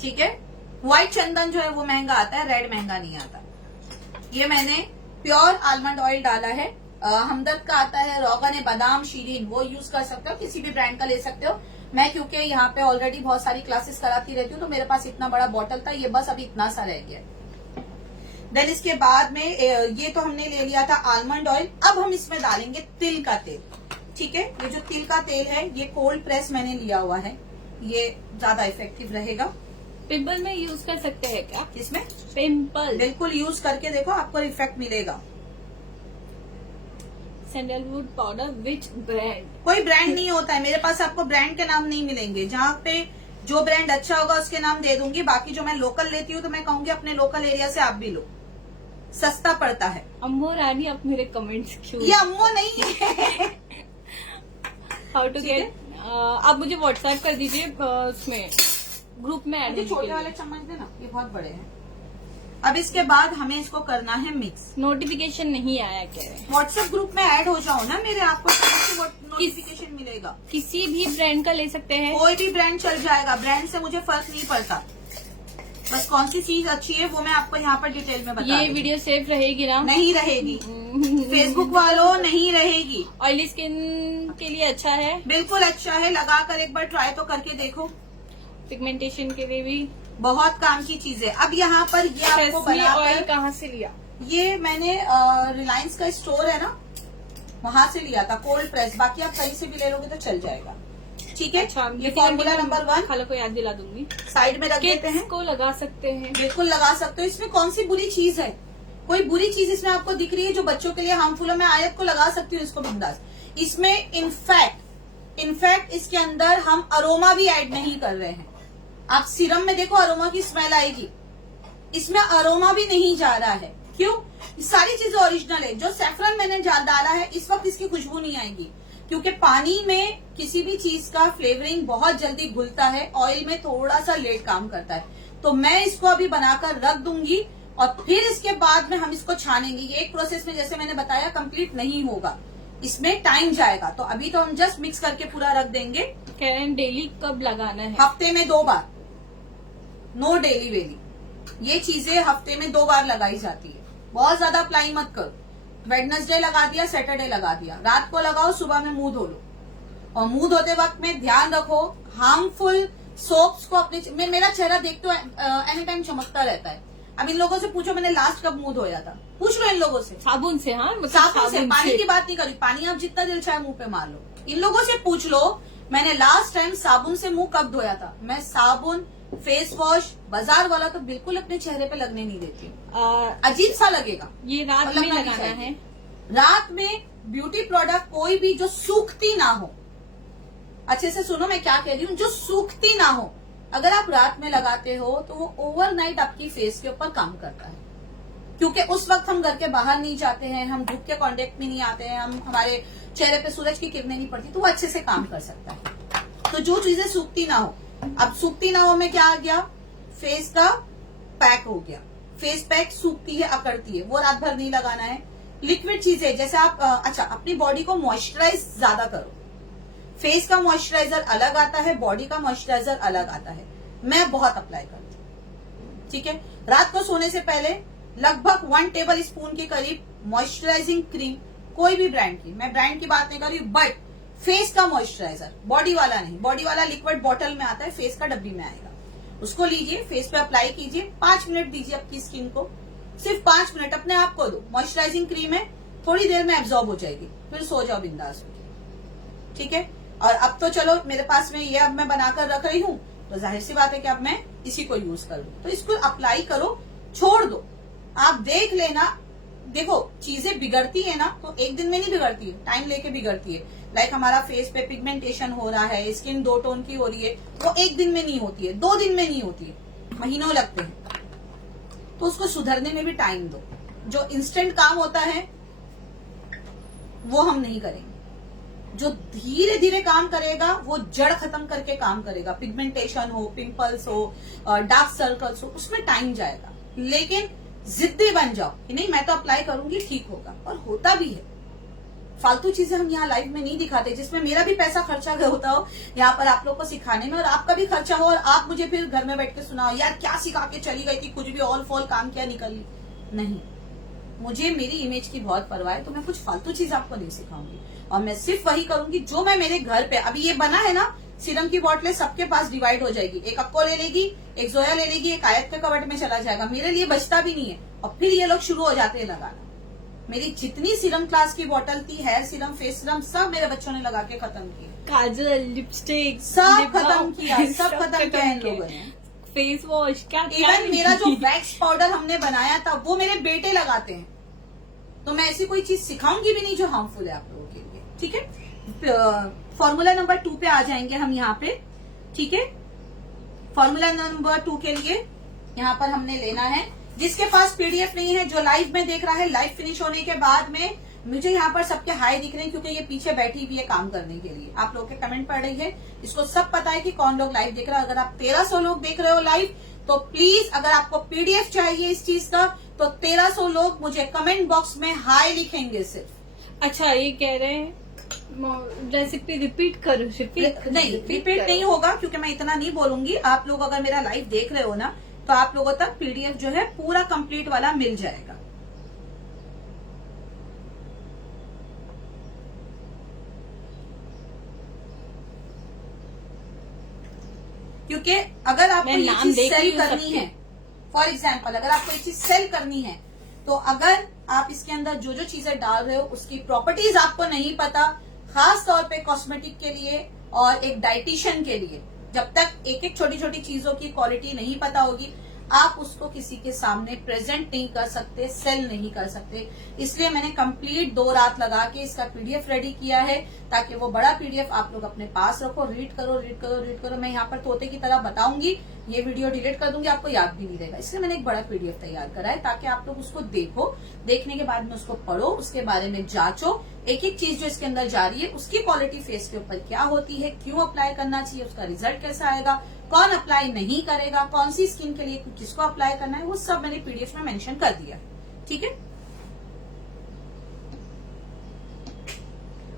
ठीक है, व्हाइट चंदन जो है वो महंगा आता है, रेड महंगा नहीं आता। ये मैंने प्योर आलमंड ऑयल डाला है। हमदर्द का आता है, रोगन बादाम शीरीन, वो यूज कर सकते हो, किसी भी ब्रांड का ले सकते हो। मैं क्योंकि यहाँ पे ऑलरेडी बहुत सारी क्लासेस कराती रहती हूँ तो मेरे पास इतना बड़ा बॉटल था, ये बस अभी इतना सा रह गया। देन इसके बाद में ये तो हमने ले लिया था आलमंड ऑयल। अब हम इसमें डालेंगे तिल का तेल। ठीक है, ये जो तिल का तेल है ये कोल्ड प्रेस मैंने लिया हुआ है, ये ज्यादा इफेक्टिव रहेगा। पिंपल में यूज कर सकते हैं क्या? इसमें पिंपल बिल्कुल यूज करके देखो, आपको इफेक्ट मिलेगा। Sandalwood powder which brand? कोई ब्रांड नहीं होता है मेरे पास, आपको ब्रांड के नाम नहीं मिलेंगे। जहाँ पे जो ब्रांड अच्छा होगा उसके नाम दे दूंगी, बाकी जो मैं लोकल लेती हूँ तो मैं कहूंगी अपने लोकल एरिया से आप भी लो, सस्ता पड़ता है। अम्मो रानी आप मेरे कमेंट्स क्यों? ये अम्मो नहीं है। How to get? आप मुझे व्हाट्सएप कर दीजिए, उसमें ग्रुप में ऐड मुझे छोटे वाले चम्मच देना, ये बहुत बड़े हैं। अब इसके बाद हमें इसको करना है मिक्स। नोटिफिकेशन नहीं आया कह रहे हैं। व्हाट्सएप ग्रुप में ऐड हो जाओ ना मेरे, आपको नोटिफिकेशन मिलेगा। किसी भी ब्रांड का ले सकते हैं? कोई भी ब्रांड चल जाएगा, ब्रांड से मुझे फर्क नहीं पड़ता, बस कौन सी चीज अच्छी है वो मैं आपको यहाँ पर डिटेल में बता ये वीडियो सेफ रहेगी ना? नहीं रहेगी फेसबुक वालों, नहीं रहेगी। ऑयली स्किन के लिए अच्छा है, बिल्कुल अच्छा है, लगा कर एक बार ट्राई तो करके देखो। पिगमेंटेशन के लिए भी बहुत काम की चीज है। अब यहाँ पर ये आपको सेसमी ऑयल बनाकर, कहाँ से लिया? ये मैंने रिलायंस का स्टोर है ना, वहां से लिया था कोल्ड प्रेस। बाकी आप कहीं से भी ले लोगे तो चल जाएगा। ठीक है, अच्छा, ये फॉर्मूला नंबर 1 खाला को याद दिला दूंगी। साइड में रख देते हैं। को लगा सकते हैं, बिल्कुल लगा सकते हो। इसमें कौन सी बुरी चीज है? कोई बुरी चीज इसमें आपको दिख रही है जो बच्चों के लिए हार्मफुल है? मैं आयत को लगा सकती हूँ इसको बिंदास। इसमें इनफैक्ट इसके अंदर हम अरोमा भी ऐड नहीं कर रहे हैं। आप सीरम में देखो अरोमा की स्मेल आएगी, इसमें अरोमा भी नहीं जा रहा है। क्यों? सारी चीजें ओरिजिनल है। जो सैफरन मैंने डाला है इस वक्त इसकी खुशबू नहीं आएगी, क्योंकि पानी में किसी भी चीज का फ्लेवरिंग बहुत जल्दी घुलता है, ऑयल में थोड़ा सा लेट काम करता है। तो मैं इसको अभी बनाकर रख दूंगी और फिर इसके बाद में हम इसको छानेंगे। ये एक प्रोसेस में जैसे मैंने बताया कंप्लीट नहीं होगा, इसमें टाइम जाएगा। तो अभी तो हम जस्ट मिक्स करके पूरा रख देंगे। कैरन डेली कब लगाना है? हफ्ते में 2 बार, नो डेली वेली। ये चीजें हफ्ते में 2 बार लगाई जाती है। बहुत ज्यादा अप्लाई मत करो। वेडनेसडे लगा दिया, सैटरडे लगा दिया, रात को लगाओ, सुबह में मुंह धो लो। और मुंह धोते वक्त में ध्यान रखो हार्मफुल सोप्स को अपने मेरा चेहरा देखते एनी टाइम चमकता रहता है। अब इन लोगों से पूछो मैंने लास्ट कब मुंह धोया था, पूछ लो इन लोगों से। साबुन से? हाँ, मतलब साबुन से, पानी की बात नहीं करी। पानी आप जितना दिल चाहे मुंह पे मार लो। इन लोगों से पूछ लो मैंने लास्ट टाइम साबुन से मुंह कब धोया था। मैं साबुन, फेस वॉश, बाजार वाला तो बिल्कुल अपने चेहरे पे लगने नहीं देती हूँ, अजीब सा लगेगा। ये रात और में लगना नहीं लगाना चाहिए। है। रात में ब्यूटी प्रोडक्ट कोई भी जो सूखती ना हो, अच्छे से सुनो मैं क्या कह रही हूँ, जो सूखती ना हो, अगर आप रात में लगाते हो तो वो ओवरनाइट आपकी फेस के ऊपर काम करता है। क्योंकि उस वक्त हम घर के बाहर नहीं जाते हैं, हम धूप के कांटेक्ट में नहीं आते हैं, हमारे चेहरे पे सूरज की किरणें नहीं पड़ती, तो वो अच्छे से काम कर सकता है। तो जो चीजें सूखती ना हो, अब सूखती ना हो में क्या आ गया, फेस का पैक हो गया। फेस पैक सूखती है, अकड़ती है, वो रात भर नहीं लगाना है। लिक्विड चीजें जैसे आप अच्छा अपनी बॉडी को मॉइस्चराइज ज्यादा करो। फेस का मॉइस्चराइजर अलग आता है, बॉडी का मॉइस्चराइजर अलग आता है। मैं बहुत अप्लाई करती हूँ। ठीक है, रात को सोने से पहले लगभग 1 टेबल स्पून के करीब मॉइस्चराइजिंग क्रीम, कोई भी ब्रांड की, मैं ब्रांड की बात नहीं कर रही, बट फेस का मॉइस्चराइजर, बॉडी वाला नहीं। बॉडी वाला लिक्विड बॉटल में आता है, फेस का डब्बी में आएगा। उसको लीजिए, फेस पे अप्लाई कीजिए, 5 मिनट दीजिए अपनी स्किन को, सिर्फ 5 मिनट अपने आप को दो। मॉइस्चराइजिंग क्रीम है, थोड़ी देर में एब्जॉर्ब हो जाएगी, फिर सो जाओ बिंदास होकर। ठीक है, और अब तो चलो मेरे पास में ये अब मैं बनाकर रख रही हूँ, तो जाहिर सी बात है कि अब मैं इसी को यूज कर लूं। तो इसको अप्लाई करो, छोड़ दो, आप देख लेना। देखो चीजें बिगड़ती है ना तो एक दिन में नहीं बिगड़ती है, टाइम लेके बिगड़ती है। लाइक हमारा फेस पे पिगमेंटेशन हो रहा है, स्किन 2 टोन की हो रही है, वो एक दिन में नहीं होती है, 2 दिन में नहीं होती है, महीनों लगते हैं। तो उसको सुधरने में भी टाइम दो। जो इंस्टेंट काम होता है वो हम नहीं करेंगे, जो धीरे धीरे काम करेगा वो जड़ खत्म करके काम करेगा। पिगमेंटेशन हो, पिंपल्स हो, डार्क सर्कल्स हो, उसमें टाइम जाएगा। लेकिन जिद्दी बन जाओ कि नहीं मैं तो अप्लाई करूंगी, ठीक होगा, और होता भी है। फालतू चीजें हम यहाँ लाइव में नहीं दिखाते, जिसमें मेरा भी पैसा खर्चा होता हो यहाँ पर आप लोग को सिखाने में, और आपका भी खर्चा हो, और आप मुझे फिर घर में बैठ के सुनाओ यार क्या सिखा के चली गई थी, कुछ भी ऑल फॉल काम किया निकल ली। नहीं, मुझे मेरी इमेज की बहुत परवाह है, तो मैं कुछ फालतू चीज आपको नहीं सिखाऊंगी, और मैं सिर्फ वही करूंगी जो मैं मेरे घर पे, अभी ये बना है ना, सीरम की बॉटलें सबके पास डिवाइड हो जाएगी, एक अक्को ले लेगी, एक जोया ले लेगी, एक आयत के कवर्ट में चला जाएगा, मेरे लिए बचता भी नहीं है। और फिर ये लोग शुरू हो जाते हैं लगाना। मेरी जितनी सीरम क्लास की बॉटल थी, हेयर सीरम, फेस सीरम, सब मेरे बच्चों ने लगा के खत्म किए, काजल, लिपस्टिक सब खत्म किया, सब खत्म किया इन लोगों ने। फेस वॉश, क्या क्या इवन मेरा जो वैक्स पाउडर हमने बनाया था वो मेरे बेटे लगाते हैं, तो मैं ऐसी कोई चीज सिखाऊंगी भी नहीं जो हार्मफुल है आप लोगों के लिए। ठीक है, फॉर्मूला नंबर 2 पे आ जाएंगे हम यहाँ पे। ठीक है, फॉर्मूला नंबर 2 के लिए यहाँ पर हमने लेना है, जिसके पास पीडीएफ नहीं है, जो लाइव में देख रहा है, लाइव फिनिश होने के बाद में मुझे यहाँ पर सबके हाई दिख रहे हैं, क्योंकि ये पीछे बैठी हुई है काम करने के लिए। आप लोगों के कमेंट पड़ रही है, इसको सब पता है कि कौन लोग लाइव देख रहा है। अगर आप 1300 लोग देख रहे हो लाइव, तो प्लीज अगर आपको पीडीएफ चाहिए इस चीज का, तो 1300 लोग मुझे कमेंट बॉक्स में हाई लिखेंगे सिर्फ। अच्छा, ये कह रहे हैं रेसिपी रिपीट करो, नहीं, रिपीट नहीं होगा, क्योंकि मैं इतना नहीं बोलूंगी। आप लोग अगर मेरा लाइव देख रहे हो ना, तो आप लोगों तक पीडीएफ जो है पूरा कंप्लीट वाला मिल जाएगा। क्योंकि अगर आपको ये चीज सेल करनी है, फॉर एग्जाम्पल अगर आपको ये चीज सेल करनी है, तो अगर आप इसके अंदर जो जो चीजें डाल रहे हो उसकी प्रॉपर्टीज आपको नहीं पता, खास तौर पे कॉस्मेटिक के लिए और एक डाइटिशियन के लिए, जब तक एक एक छोटी छोटी चीजों की क्वालिटी नहीं पता होगी, आप उसको किसी के सामने प्रेजेंट नहीं कर सकते, सेल नहीं कर सकते। इसलिए मैंने कंप्लीट 2 रात लगा के इसका पीडीएफ रेडी किया है, ताकि वो बड़ा पीडीएफ आप लोग अपने पास रखो, रीड करो, रीड करो, रीड करो। मैं यहाँ पर तोते की तरह बताऊंगी, ये वीडियो डिलीट कर दूंगी, आपको याद भी नहीं रहेगा। इसलिए मैंने एक बड़ा पीडीएफ तैयार करा है, ताकि आप लोग उसको देखो, देखने के बाद में उसको पढ़ो, उसके बारे में जांचो, एक एक चीज जो इसके अंदर जा रही है उसकी क्वालिटी फेस के ऊपर क्या होती है, क्यों अप्लाई करना चाहिए, उसका रिजल्ट कैसा आएगा, कौन अप्लाई नहीं करेगा, कौन सी स्किन के लिए किसको अप्लाई करना है, वो सब मैंने पीडीएफ में मेंशन कर दिया। ठीक है,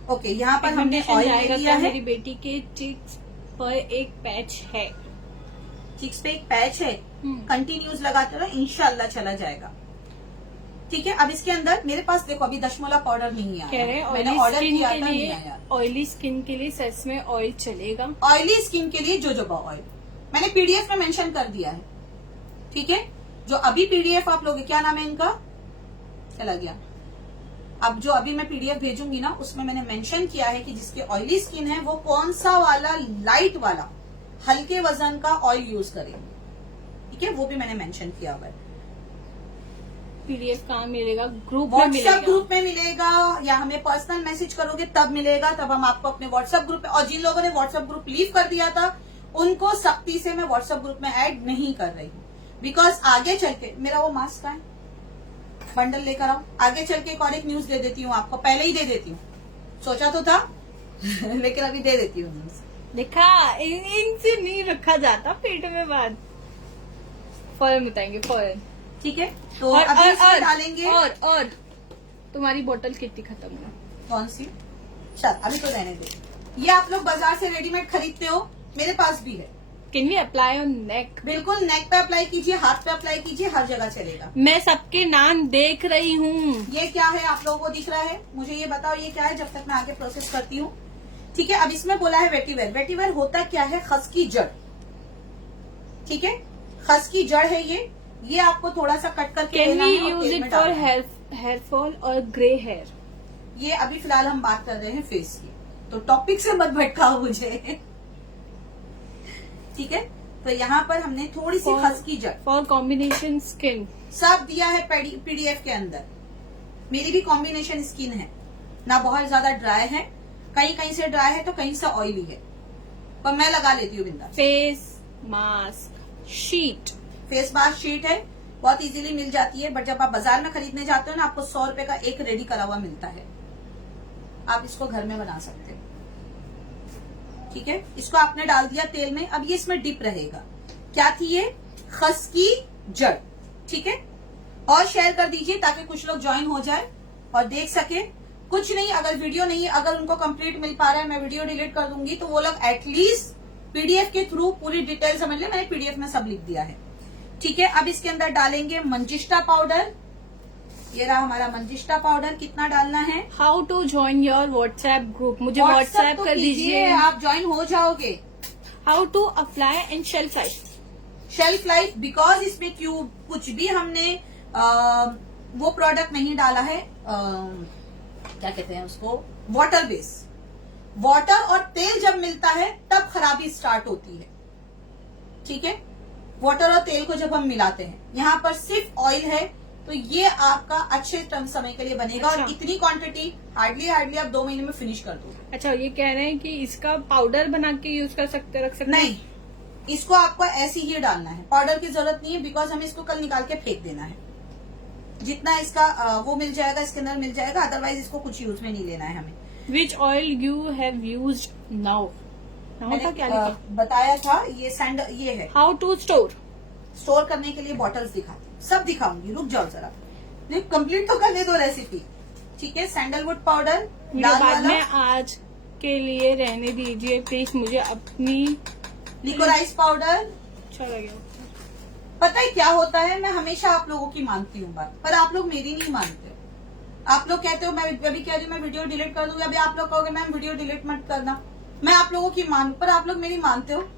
ओके, यहाँ पर हमने ऑयल ले लिया है। मेरी बेटी के चिक्स पर एक पैच है, चिक्स पे एक पैच है, कंटिन्यूस लगाते रहो, इंशाल्लाह चला जाएगा। ठीक है, अब इसके अंदर मेरे पास देखो अभी दशमोला पाउडर नहीं आया, कह रहे हैं मैंने ऑर्डर किया था, नहीं आया। ऑयली स्किन के लिए सच में ऑयल चलेगा? ऑयली स्किन के लिए जोजोबा ऑयल मैंने पीडीएफ में मेंशन कर दिया है। ठीक है, जो अभी पीडीएफ आप लोग, क्या नाम है इनका, चला गया। अब जो अभी मैं पीडीएफ भेजूंगी ना, उसमें मैंने मेंशन किया है कि जिसके ऑयली स्किन है वो कौन सा वाला लाइट वाला हल्के वजन का ऑयल यूज करेंगे। ठीक है, वो भी मैंने मेंशन किया हुआ है। पीडीएफ कहाँ मिलेगा? ग्रुप में व्हाट्सएप ग्रुप में मिलेगा, या हमें पर्सनल मैसेज करोगे तब मिलेगा, तब हम आपको अपने व्हाट्सएप ग्रुप में, और जिन लोगों ने व्हाट्सएप ग्रुप लीव कर दिया था उनको सख्ती से मैं व्हाट्सएप ग्रुप में ऐड नहीं कर रही हूँ, बिकॉज आगे चल के मेरा वो मास्क है, बंडल लेकर आओ, आगे चल के और एक न्यूज दे देती हूँ आपको, पहले ही दे देती हूँ, सोचा तो था लेकिन अभी दे देती हूँ न्यूज। देखा, इनसे नहीं रखा जाता पेट में बात, फौरन बताएंगे, फौरन। ठीक है, तो अभी इसमें डालेंगे। और तुम्हारी बोतल कितनी खत्म हुई? कौन सी? चल अभी तो रहने दे। ये आप लोग बाजार से रेडीमेड खरीदते हो, मेरे पास भी है। Can we apply on neck? बिल्कुल, नेक पे अप्लाई कीजिए, हाथ पे अप्लाई कीजिए, हर जगह चलेगा। मैं सबके नाम देख रही हूँ। ये क्या है आप लोगों को दिख रहा है? मुझे ये बताओ ये क्या है, जब तक मैं आगे प्रोसेस करती हूूँ। ठीक है, अब इसमें बोला है वेटिवेयर। वेटिवेयर होता क्या है? खस की जड़। ठीक है, खस की जड़ है ये आपको थोड़ा सा कट करके कैन लेना वी है और यूज तेल इट में फॉर डालना है। हेयर फॉल और ग्रे हेयर? ये अभी फिलहाल हम बात कर रहे हैं फेस की, तो टॉपिक से मत भटकाओ मुझे। ठीक है, तो यहाँ पर हमने थोड़ी सी खस की जड़, फॉर कॉम्बिनेशन स्किन, सब दिया है पीडीएफ के अंदर। मेरी भी कॉम्बिनेशन स्किन है ना, बहुत ज्यादा ड्राई है, कहीं कहीं से ड्राई है तो कहीं से ऑयली है, पर मैं लगा लेती हूँ बिंदास। Face mask sheet, face mask sheet है, बहुत इजीली मिल जाती है, बट जब आप बाजार में खरीदने जाते हो ना, आपको 100 रुपए का एक रेडी करा हुआ मिलता है, आप इसको घर में बना सकते हो। ठीक है, इसको आपने डाल दिया तेल में, अब ये इसमें डिप रहेगा। क्या थी ये? खस की जड़। ठीक है, और शेयर कर दीजिए ताकि कुछ लोग ज्वाइन हो जाए और देख सके। कुछ नहीं, अगर वीडियो नहीं, अगर उनको कंप्लीट मिल पा रहा है, मैं वीडियो डिलीट कर दूंगी, तो वो लोग एटलीस्ट पीडीएफ के थ्रू पूरी डिटेल समझ ले। मैंने पीडीएफ में सब लिख दिया है। ठीक है, अब इसके अंदर डालेंगे मंजिष्टा पाउडर। ये रहा हमारा मंजिष्टा पाउडर। कितना डालना है? How to join your WhatsApp group? मुझे व्हाट्सएप व्हाट्सएप तो कर कीजिए, दीजिए। आप ज्वाइन हो जाओगे। How to apply and shelf life. Shelf life because इसमें क्यों कुछ भी हमने वो प्रोडक्ट नहीं डाला है, क्या कहते हैं उसको, वाटर बेस। वाटर और तेल जब मिलता है तब खराबी स्टार्ट होती है, ठीक है। वाटर और तेल को जब हम मिलाते हैं, यहाँ पर सिर्फ ऑयल है, तो ये आपका अच्छे टर्म समय के लिए बनेगा। अच्छा। और इतनी क्वांटिटी हार्डली आप 2 महीने में फिनिश कर दोगे। अच्छा, ये कह रहे हैं कि इसका पाउडर बना के यूज कर सकते, रख सकते हैं? नहीं, इसको आपको ऐसे ही डालना है, पाउडर की जरूरत नहीं है, बिकॉज हमें इसको कल निकाल के फेंक देना है। जितना इसका वो मिल जाएगा, इसके अंदर मिल जाएगा, अदरवाइज इसको कुछ यूज में नहीं लेना है हमें। विच oil you have used now. मैंने क्या लिखा? बताया था, ये सैंडल ये है। How to store. स्टोर करने के लिए बॉटल्स दिखाती हूँ, सब दिखाऊंगी, रुक जाओ जरा, नहीं कंप्लीट तो करने दो रेसिपी, ठीक है। सैंडलवुड पाउडर लाल बाद वाला, में आज के लिए रहने दीजिए प्लीज, मुझे अपनी लिकोराइज पाउडर। चला गया। पता है क्या होता है, मैं हमेशा आप लोगों की मानती हूँ बात, पर आप लोग मेरी नहीं मानते। आप लोग कहते हो, मैं अभी कह रही हूँ मैं वीडियो डिलीट कर दूंगी, अभी आप लोग कहोगे मैम वीडियो डिलीट मत करना। मैं आप लोगों की मान, पर आप लोग मेरी मानते हो?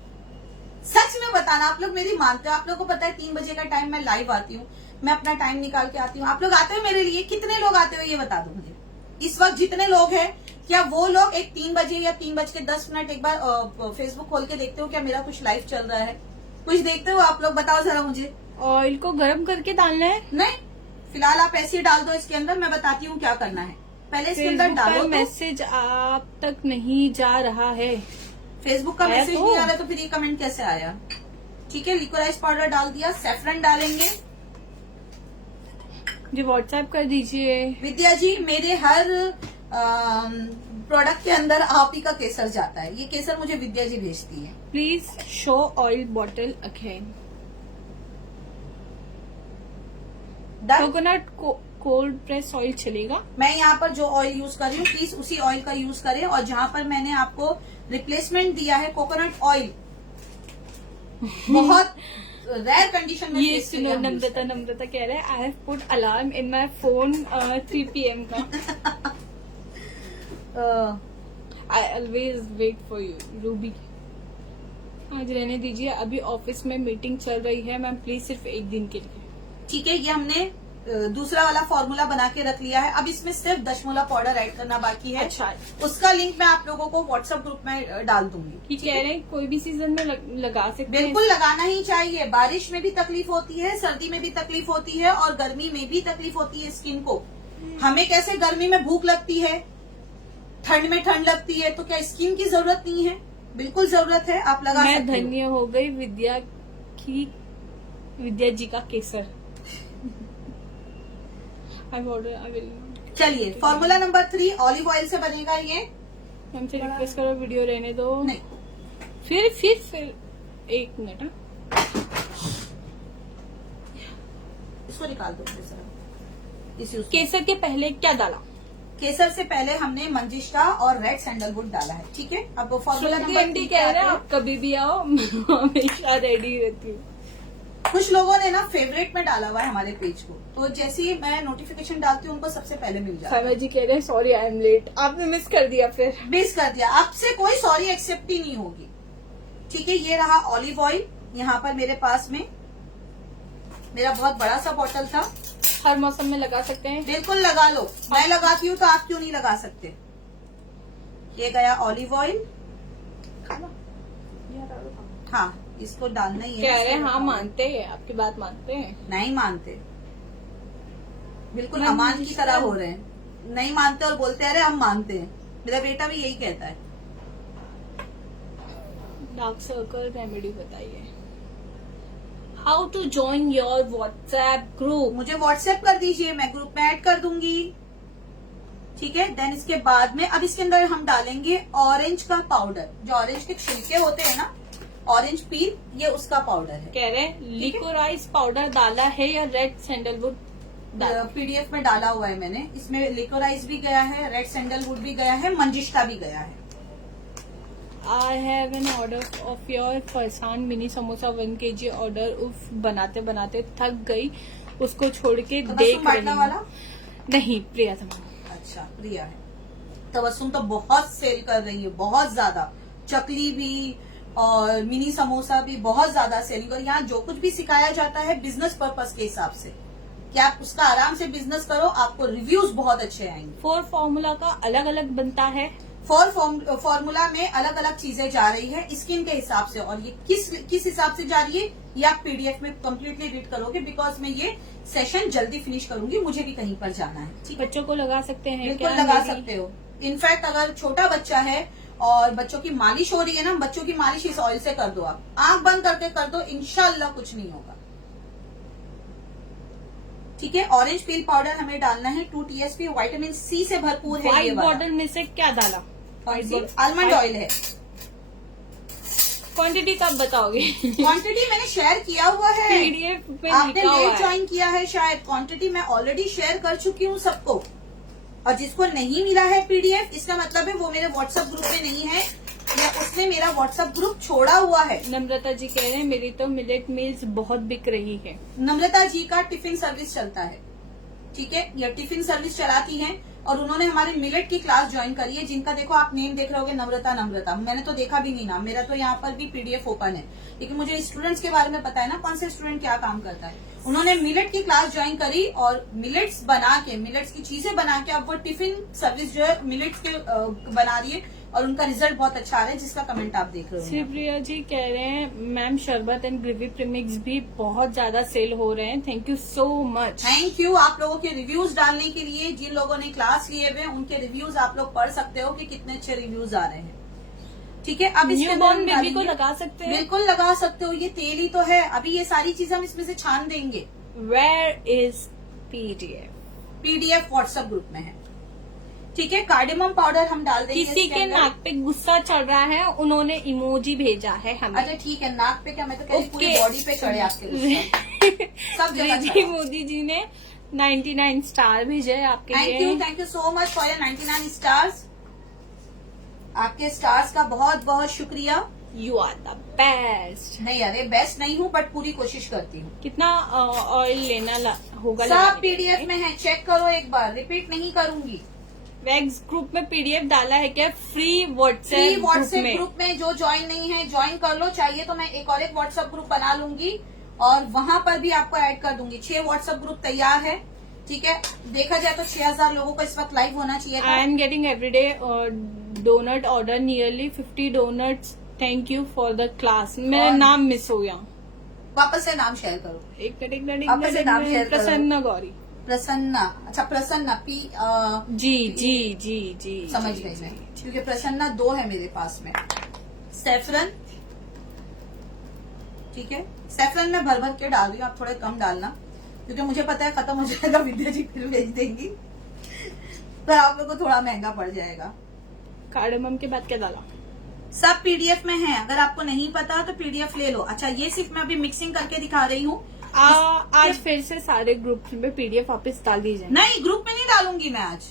सच में बताना, आप लोग मेरी मानते हो? आप लोगों को पता है 3 बजे का टाइम मैं लाइव आती हूँ, मैं अपना टाइम निकाल के आती हूँ। आप लोग आते हो मेरे लिए? कितने लोग आते हो ये बता दो मुझे। इस वक्त जितने लोग हैं, क्या वो लोग एक 3 बजे या 3:10 एक बार फेसबुक खोल के देखते हो क्या मेरा कुछ लाइव चल रहा है? कुछ देखते हो आप लोग? बताओ जरा मुझे। ऑयल को गर्म करके डालना है? नहीं, फिलहाल आप ऐसे ही डाल दो इसके अंदर, मैं बताती हूँ क्या करना है। पहले इसके अंदर डालो तो। मैसेज आप तक नहीं जा रहा है। फेसबुक का आया मैसेज तो? नहीं आ रहा तो फिर ये कमेंट कैसे आया? ठीक है, लिकोराइज पाउडर डाल दिया, सैफरन डालेंगे। जी व्हाट्सएप कर दीजिए। विद्या जी, मेरे हर प्रोडक्ट के अंदर आप ही का केसर जाता है, ये केसर मुझे विद्या जी भेजती है। Please show oil bottle again. Done. Coconut cold press oil चलेगा? मैं यहाँ पर जो ऑयल यूज कर रही हूँ प्लीज उसी ऑयल का यूज करें। और जहाँ पर मैंने आपको रिप्लेसमेंट दिया है कोकोनट ऑयल, बहुत रेयर कंडीशन में ये face के सुनो, लिए हम use नम्रता नम्रता कह रहे हैं I have put alarm in my phone 3 PM का। I always wait for you. Ruby, आज रहने दीजिए, अभी ऑफिस में मीटिंग चल रही है मैम, प्लीज सिर्फ 1 दिन के लिए। ठीक है, ये हमने दूसरा वाला फॉर्मूला बना के रख लिया है। अब इसमें सिर्फ दशमूला पाउडर ऐड करना बाकी है। अच्छा, उसका लिंक मैं आप लोगों को व्हाट्सएप ग्रुप में डाल दूंगी। कि कह रहे हैं कोई भी सीजन में लगा सकते हैं। बिल्कुल लगाना ही चाहिए। बारिश में भी तकलीफ होती है, सर्दी में भी तकलीफ होती है, और गर्मी में भी तकलीफ होती है स्किन को। हमें कैसे गर्मी में भूख लगती है, ठंड में ठंड लगती है, तो क्या स्किन की जरूरत नहीं है? बिल्कुल जरूरत है, आप लगा मैं सकते हो। धन्य हो गई विद्या जी का केसर। चलिए, फॉर्मूला नंबर 3 ऑलिव ऑयल से बनेगा ये। हमसे रिक्वेस्ट करो वीडियो रहने दो। नहीं, फिर 1 मिनट। इसको निकाल दो जरा। इस यूज केसर के पहले क्या डाला? केसर से पहले हमने मंजिष्ठा और रेड सैंडलवुड डाला है, ठीक है। अब फॉर्मूला श्रुति नंबर आंटी 3 कह रहे हैं आप कभी भी आओ, मैं हमेशा रेडी रहती हूँ। कुछ लोगों ने ना फेवरेट में डाला हुआ है हमारे पेज को, तो जैसे ही मैं नोटिफिकेशन डालती हूँ उनको सबसे पहले मिल जाता है। सामा जी कह रहे हैं सॉरी आई एम लेट, आपने मिस कर दिया। फिर मिस कर दिया, आपसे कोई सॉरी एक्सेप्ट ही नहीं होगी, ठीक है। ये रहा ऑलिव ऑयल यहाँ पर मेरे पास में, मेरा बहुत बड़ा सा बॉटल था। हर मौसम में लगा सकते हैं? बिल्कुल लगा लो, मैं लगाती हूँ तो आप क्यों नहीं लगा सकते। ये गया ऑलिव ऑयल, हाँ इसको डालना ही है। कह रहे हैं हाँ मानते हैं, आपकी बात मानते हैं। नहीं मानते, बिल्कुल मैं अमान की तरह हो रहे हैं। नहीं मानते और बोलते अरे हम मानते हैं। मेरा बेटा भी यही कहता है। डार्क सर्कल रेमेडी बताइए। How to join your WhatsApp group? मुझे व्हाट्सएप कर दीजिए, मैं ग्रुप में ऐड कर दूंगी, ठीक है। देन इसके बाद में अब इसके अंदर हम डालेंगे ऑरेंज का पाउडर, जो ऑरेंज के छिलके होते हैं ना, ऑरेंज पील, ये उसका पाउडर है। कह रहे हैं लिकोराइज पाउडर डाला है या रेड सैंडलवुड? पीडीएफ में डाला हुआ है मैंने, इसमें लिकोराइज भी गया है, रेड सैंडलवुड भी गया है, मंजिष्ठा भी गया है। I have an order of your farsan mini samosa 1 kg order. उफ, बनाते बनाते थक गई, उसको छोड़ के तबस्सुम देख रही बाटला वाला? हूँ। नहीं, प्रिया तमाम। अच्छा, प्रिया है। तबस्सुम तो बहुत सेल कर रही है, बहुत ज्यादा। चकली भी, और मिनी समोसा भी बहुत ज्यादा सेलिंग। और यहाँ जो कुछ भी सिखाया जाता है बिजनेस पर्पस के हिसाब से कि आप उसका आराम से बिजनेस करो, आपको रिव्यूज बहुत अच्छे आएंगे। 4 फॉर्मूला का अलग अलग बनता है। 4 फॉर्मूला में अलग अलग चीजें जा रही है स्किन के हिसाब से, और ये किस हिसाब से जा रही है ये आप पीडीएफ में कंप्लीटली रीड करोगे, बिकॉज मैं ये सेशन जल्दी फिनिश करूंगी, मुझे भी कहीं पर जाना है। ठीक है, बच्चों को लगा सकते हैं बिल्कुल क्या? लगा सकते हो। इनफैक्ट अगर छोटा बच्चा है और बच्चों की मालिश हो रही है ना, बच्चों की मालिश इस ऑयल से कर दो, आप आंख बंद करके कर दो, इंशाल्लाह कुछ नहीं होगा। ठीक है, ऑरेंज पील पाउडर हमें डालना है 2 TSP, विटामिन सी से भरपूर है। ये व्हाइट वाला बॉटल में से क्या डाला? आलमंड ऑयल है। क्वांटिटी कब बताओगे? क्वांटिटी मैंने शेयर किया हुआ है, पीडीएफ पे आपने लिखा हुआ लेट है। ज्वाइन किया है शायद। क्वांटिटी मैं ऑलरेडी शेयर कर चुकी हूँ सबको, और जिसको नहीं मिला है पीडीएफ, इसका मतलब है वो मेरे व्हाट्सएप ग्रुप में नहीं है या उसने मेरा व्हाट्सएप ग्रुप छोड़ा हुआ है। नम्रता जी कह रहे हैं मेरी तो मिलेट मील्स बहुत बिक रही है। नम्रता जी का टिफिन सर्विस चलता है। ठीक है, ये टिफिन सर्विस चलाती हैं और उन्होंने हमारे मिलेट की क्लास ज्वाइन करी है, जिनका देखो आप नेम देख रहे होगे, नम्रता। मैंने तो देखा भी नहीं नाम, मेरा तो यहाँ पर भी पीडीएफ ओपन है, लेकिन मुझे स्टूडेंट्स के बारे में पता है ना, कौन से स्टूडेंट क्या काम करता है। उन्होंने मिलेट की क्लास ज्वाइन करी और मिलेट्स बना के, मिलेट्स की चीजें बना के अब वो टिफिन सर्विस जो है मिलेट्स के बना रही है, और उनका रिजल्ट बहुत अच्छा आ रहा है, जिसका कमेंट आप देख रहे हो। शिवप्रिया जी कह रहे हैं मैम शरबत एंड ग्रेवी प्रीमिक्स भी बहुत ज्यादा सेल हो रहे हैं, thank you so much. Thank you आप लोगों के रिव्यूज डालने के लिए। जिन लोगों ने क्लास लिए हुए उनके रिव्यूज आप लोग पढ़ सकते हो कि कितने अच्छे रिव्यूज आ रहे हैं। ठीक है, अब इसके न्यूबॉर्न अंदर बेबी को डालेंगे। लगा सकते हैं। बिल्कुल लगा सकते हो, ये तेल ही तो है। अभी ये सारी चीजें हम इसमें से छान देंगे। Where is PDF? PDF WhatsApp group में है। ठीक है, कार्डेमम पाउडर हम डाल देंगे किसी इसके के अंदर। नाक पे गुस्सा चढ़ रहा है, उन्होंने इमोजी भेजा है हमें। अच्छा ठीक है, नाक पे क्या, मैं तो कह रही पूरी ओके। बॉडी पे चढ़े आपके गुस्सा। सब जगह रिद्धि चढ़ा। मोदी जी ने 99 स्टार भेजे है आपके लिए। Thank you so much for your 99 stars. आपके स्टार्स का बहुत बहुत शुक्रिया। You are the best. नहीं अरे बेस्ट नहीं हूँ, बट पूरी कोशिश करती हूँ। कितना ऑयल लेना होगा? सब पीडीएफ में है, चेक करो एक बार, रिपीट नहीं करूंगी। वैक्स ग्रुप में पीडीएफ डाला है क्या? फ्री फ्री व्हाट्सएप व्हाट्सएप में। ग्रुप में जो ज्वाइन नहीं है ज्वाइन कर लो। चाहिए तो मैं एक और एक व्हाट्सएप ग्रुप बना लूंगी और वहां पर भी आपको ऐड कर दूंगी। 6 व्हाट्सएप ग्रुप तैयार है। ठीक है, देखा जाए तो 6000 लोगों को इस वक्त लाइव होना चाहिए था। I am getting everyday donut order, nearly 50 donuts, thank you for the class. मेरा और- नाम मिस हो गया। वापस से नाम शेयर करो। वापस से नाम share करो। प्रसन्ना गौरी प्रसन्ना, अच्छा प्रसन्ना पी जी जी जी जी समझ जी, गई जी, मैं, जी। क्योंकि प्रसन्ना 2 है मेरे पास में। सैफरन, ठीक है, सैफरन में भर भर के डाल रही हूँ, आप थोड़े कम डालना, क्योंकि मुझे पता है खत्म हो जाएगा, विद्या जी फिर भेज देंगी तो आप लोग को थोड़ा महंगा पड़ जाएगा। कार्डमम के बाद क्या डाला? सब पीडीएफ में है, अगर आपको नहीं पता तो पीडीएफ ले लो। अच्छा ये सिर्फ मैं अभी मिक्सिंग करके दिखा रही हूँ। आज फिर से सारे ग्रुप में पीडीएफ वापस डाल दीजिए। नहीं ग्रुप में नहीं डालूंगी मैं आज,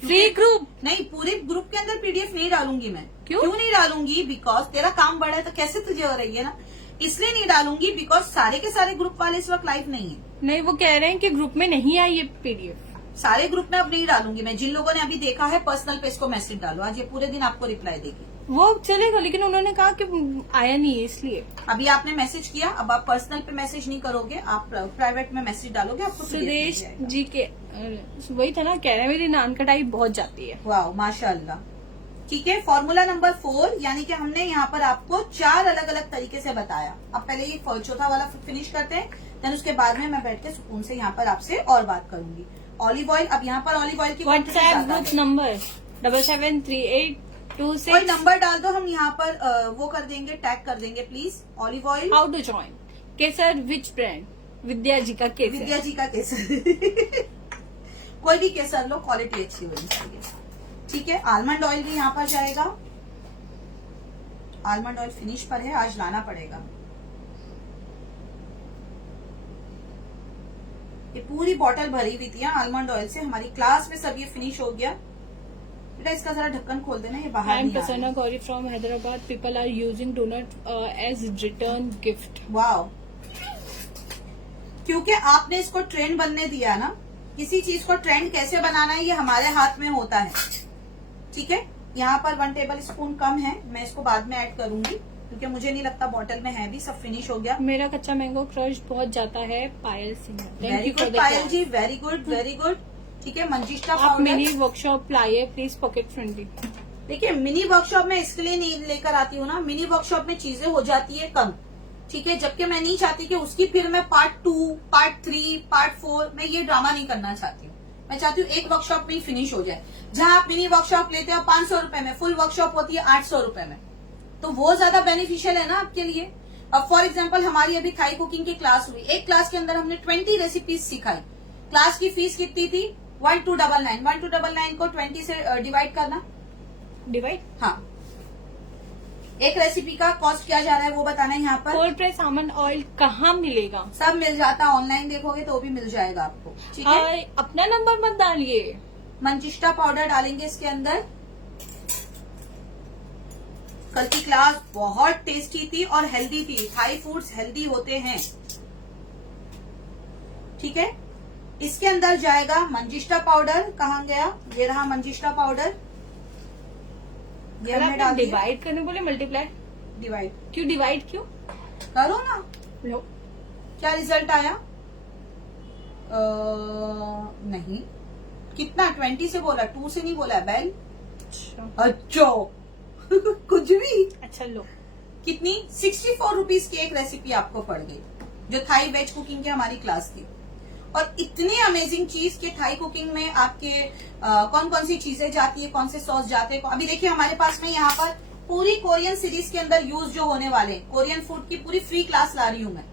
फ्री ग्रुप नहीं पूरे ग्रुप के अंदर पीडीएफ नहीं डालूंगी मैं। क्यों? नहीं डालूंगी? बिकॉज तेरा काम बड़ा है तो कैसे तुझे हो रही है ना, इसलिए नहीं डालूंगी। बिकॉज सारे के सारे ग्रुप वाले इस वक्त लाइव नहीं है। नहीं, वो कह रहे हैं कि ग्रुप में नहीं आई ये पीडीएफ। सारे ग्रुप में अब नहीं डालूंगी मैं। जिन लोगों ने अभी देखा है पर्सनल पे इसको मैसेज डालो, आज ये पूरे दिन आपको रिप्लाई देगी। वो चलेगा, लेकिन उन्होंने कहा कि आया नहीं है इसलिए। अभी आपने मैसेज किया, अब आप पर्सनल पे मैसेज नहीं करोगे, आप प्राइवेट में मैसेज डालोगे, आपको PDF मिल सुदेश जाएगा। जी के वही था ना, कह रहे हैं मेरी नान कटाई बहुत जाती है। वाह माशाल्लाह। ठीक है, फॉर्मूला नंबर 4, यानी कि हमने यहाँ पर आपको 4 अलग अलग तरीके से बताया। अब पहले ये चौथा वाला फिनिश करते हैं, देन उसके बाद में मैं बैठ के सुकून से यहाँ पर आपसे और बात करूंगी। ऑलिव ऑयल, अब यहाँ पर ऑलिव ऑयल की व्हाट्सएप ग्रुप नंबर 773826। कोई नंबर डाल दो, हम यहाँ पर वो कर देंगे, टैग कर देंगे please. Olive oil, how to join, kesar which brand? Vidya ji का केसर। विद्या जी का केसर कोई भी केसर लो, क्वालिटी अच्छी होनी चाहिए। ठीक है, आलमंड ऑयल भी यहाँ पर जाएगा। आलमंड ऑयल फिनिश पर है, आज लाना पड़ेगा। ये पूरी बॉटल भरी हुई थी आलमंड ऑयल से, हमारी क्लास में सब ये फिनिश हो गया। बेटा इसका जरा ढक्कन खोल देना, ये बाहर आई एम नहीं आ रहा प्रसन्ना है। Gauri from Hyderabad, people are using donut as return gift. Wow, क्योंकि आपने इसको ट्रेंड बनने दिया ना। किसी चीज को ट्रेंड कैसे बनाना है ये हमारे हाथ में होता है। ठीक है, यहाँ पर 1 टेबल स्पून कम है, मैं इसको बाद में ऐड करूंगी। क्योंकि मुझे नहीं लगता बॉटल में है भी, सब फिनिश हो गया। मेरा कच्चा मैंगो क्रश बहुत जाता है। पायल सिंह, वेरी गुड पायल जी, वेरी गुड वेरी गुड। ठीक है, मंजिष्ठा आप पाउडर। मिनी वर्कशॉप लाइए प्लीज, पॉकेट फ्रेंडली। देखिए मिनी वर्कशॉप में इसके लिए नहीं लेकर आती हूँ ना, मिनी वर्कशॉप में चीजें हो जाती है कम। ठीक है, जबकि मैं नहीं चाहती कि उसकी फिर मैं पार्ट 2, पार्ट 3, पार्ट 4 मैं ये ड्रामा नहीं करना चाहती हूँ। मैं चाहती हूँ एक वर्कशॉप में ही फिनिश हो जाए। जहां आप मिनी वर्कशॉप लेते हो 500 रुपए में, फुल वर्कशॉप होती है 800 रुपए में, तो वो ज्यादा बेनिफिशियल है ना आपके लिए। अब फॉर एग्जाम्पल हमारी अभी थाई कुकिंग की क्लास हुई, एक क्लास के अंदर हमने 20 रेसिपीज सिखाई। क्लास की फीस कितनी थी? 1299। 1299 को 20 से डिवाइड करना, डिवाइड। हाँ, एक रेसिपी का कॉस्ट क्या जा रहा है वो बताना है यहाँ पर। कोल्ड प्रेस आमंड ऑयल कहाँ मिलेगा? सब मिल जाता, ऑनलाइन देखोगे तो भी मिल जाएगा आपको। ठीक है, अपना नंबर मत डालिए। मंजिष्ठा पाउडर डालेंगे इसके अंदर। कल की क्लास बहुत टेस्टी थी और हेल्दी थी। थाई फूड्स हेल्दी होते हैं। ठीक है, इसके अंदर जाएगा मंजिष्ठा पाउडर। कहाँ गया? ये रहा मंजिष्ठा पाउडर। ये हमने डाल दिया। डिवाइड करने बोले मल्टीप्लाई। डिवाइड क्यों डिवाइड क्यों? करो ना। लो, क्या रिजल्ट आया? नहीं, कितना? 20 से बोला, 2 से नहीं बोला। बैल अच्छा कुछ भी। अच्छा लो, कितनी? 64 रुपीज की एक रेसिपी आपको पड़ गई, जो थाई वेज कुकिंग की हमारी क्लास थी। और इतनी अमेजिंग चीज के थाई कुकिंग में आपके कौन कौन सी चीजें जाती है, कौन से सॉस जाते हैं। अभी देखिए हमारे पास में यहाँ पर पूरी कोरियन सीरीज के अंदर यूज जो होने वाले कोरियन फूड की पूरी फ्री क्लास ला रही हूँ मैं।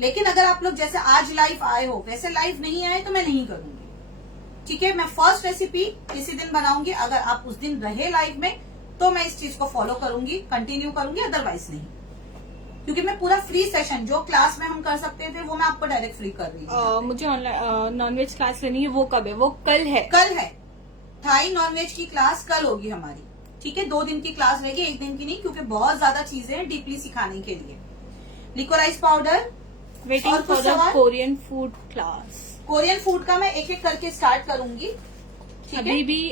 लेकिन अगर आप लोग जैसे आज लाइव आए हो वैसे लाइव नहीं आए तो मैं नहीं करूंगी। ठीक है, मैं फर्स्ट रेसिपी किसी दिन बनाऊंगी, अगर आप उस दिन रहे लाइव में तो मैं इस चीज को फॉलो करूंगी, कंटिन्यू करूंगी, अदरवाइज नहीं। क्योंकि मैं पूरा फ्री सेशन जो क्लास में हम कर सकते थे वो मैं आपको डायरेक्ट फ्री कर रही हूँ। मुझे ऑनलाइन नॉनवेज क्लास लेनी है। वो कब है? वो कल है। कल है थाई नॉनवेज की क्लास, कल होगी हमारी। ठीक है, 2 दिन की क्लास रहेगी, 1 दिन की नहीं, क्योंकि बहुत ज्यादा चीजें हैं डीपली सिखाने के लिए। Liquorice powder. वेटिंग और कुछ फॉर द सवाल? Korean food class. Korean food का मैं एक एक करके स्टार्ट करूंगी। ठीक है अभी भी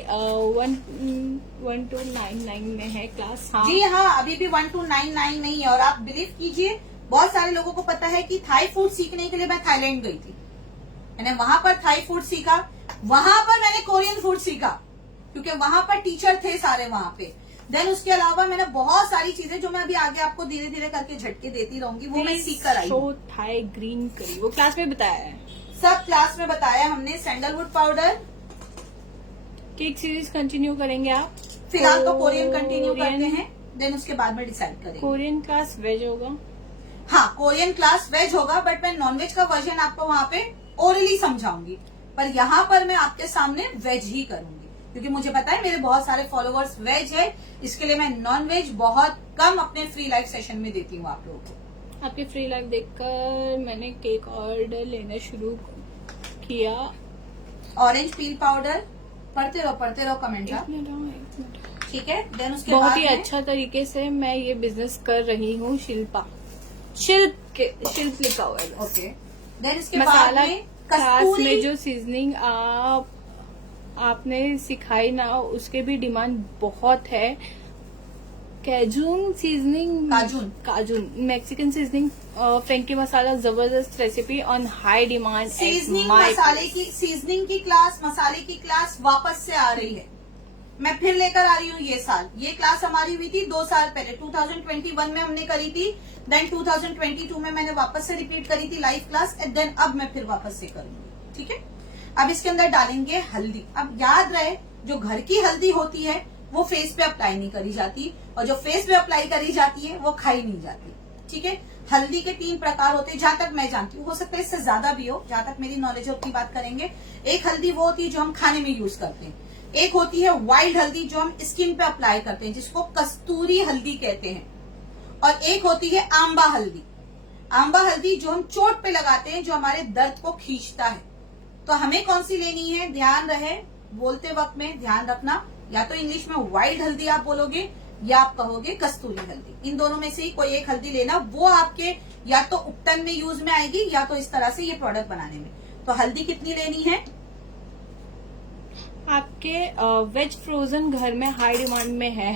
1299 में है क्लास। हाँ जी हाँ, अभी भी 1299 नहीं है। और आप बिलीव कीजिए, बहुत सारे लोगों को पता है कि थाई फूड सीखने के लिए मैं थाईलैंड गई थी। मैंने वहां पर थाई फूड सीखा, वहां पर मैंने कोरियन फूड सीखा, क्योंकि वहां पर टीचर थे सारे वहां पे। देन उसके अलावा मैंने बहुत सारी चीजें जो मैं अभी आगे आपको धीरे धीरे करके झटके देती रहूंगी, वो मैं सीख कर आई हूँ। थाई ग्रीन करी वो क्लास में बताया है। सब क्लास में बताया हमने। Sandalwood powder. Cake series continue करेंगे आप? फिलहाल तो कोरियन कंटिन्यू करते हैं, देन उसके बाद में डिसाइड करेंगे। कोरियन क्लास वेज होगा? हाँ, कोरियन क्लास वेज होगा, बट मैं नॉनवेज का वर्जन आपको वहां पे ओरली समझाऊंगी। पर यहाँ पर मैं आपके सामने वेज ही करूंगी, क्योंकि मुझे पता है मेरे बहुत सारे फॉलोअर्स वेज है। इसके लिए मैं नॉन वेज बहुत कम अपने फ्री लाइव सेशन में देती हूँ आप लोगों को। आपकी फ्री लाइव देखकर मैंने केक ऑर्डर लेना शुरू किया। Orange peel powder. पढ़ते रहो कमेंट का। ठीक है, देन उसके बाद बहुत ही में- अच्छा तरीके से मैं ये बिजनेस कर रही हूँ। शिल्प लिखा हुआ है। ओके, देन इसके बाद मसाला में क्लास कस्तूरी। में जो सीजनिंग आपने सिखाई ना, उसके भी डिमांड बहुत है। कैजून सीजनिंग, काजून मैक्सिकन सीजनिंग फ्रेंकी मसाला, जबरदस्त recipe on high demand. Seasoning की क्लास, मसाले की क्लास वापस से आ रही है। मैं फिर लेकर आ रही हूँ ये साल। ये क्लास हमारी हुई थी 2 साल पहले, 2021 में हमने करी थी। देन 2022 में मैंने वापस से रिपीट करी थी लाइव क्लास। एंड देन अब मैं फिर वापस से करूंगी। ठीक है, अब इसके अंदर डालेंगे हल्दी। अब याद रहे, जो घर की हल्दी होती है वो फेस पे अप्लाई नहीं करी जाती, और जो फेस पे अप्लाई करी जाती है वो खाई नहीं जाती। ठीक है, हल्दी के 3 प्रकार होते हैं जहां तक मैं जानती हूँ, हो सकता है इससे ज्यादा भी हो, जहां तक मेरी नॉलेज है उतनी बात करेंगे। एक हल्दी वो होती है जो हम खाने में यूज करते हैं, एक होती है वाइल्ड हल्दी जो हम स्किन पे अप्लाई करते हैं, जिसको कस्तूरी हल्दी कहते हैं, और एक होती है आंबा हल्दी। आंबा हल्दी जो हम चोट पे लगाते हैं, जो हमारे दर्द को खींचता है। तो हमें कौन सी लेनी है, ध्यान रहे, बोलते वक्त में ध्यान रखना। या तो इंग्लिश में वाइल्ड हल्दी आप बोलोगे, या आप कहोगे कस्तूरी हल्दी। इन दोनों में से ही कोई एक हल्दी लेना। वो आपके या तो उपटन में यूज में आएगी, या तो इस तरह से ये प्रोडक्ट बनाने में। तो हल्दी कितनी लेनी है? आपके वेज फ्रोजन घर में हाई डिमांड में है।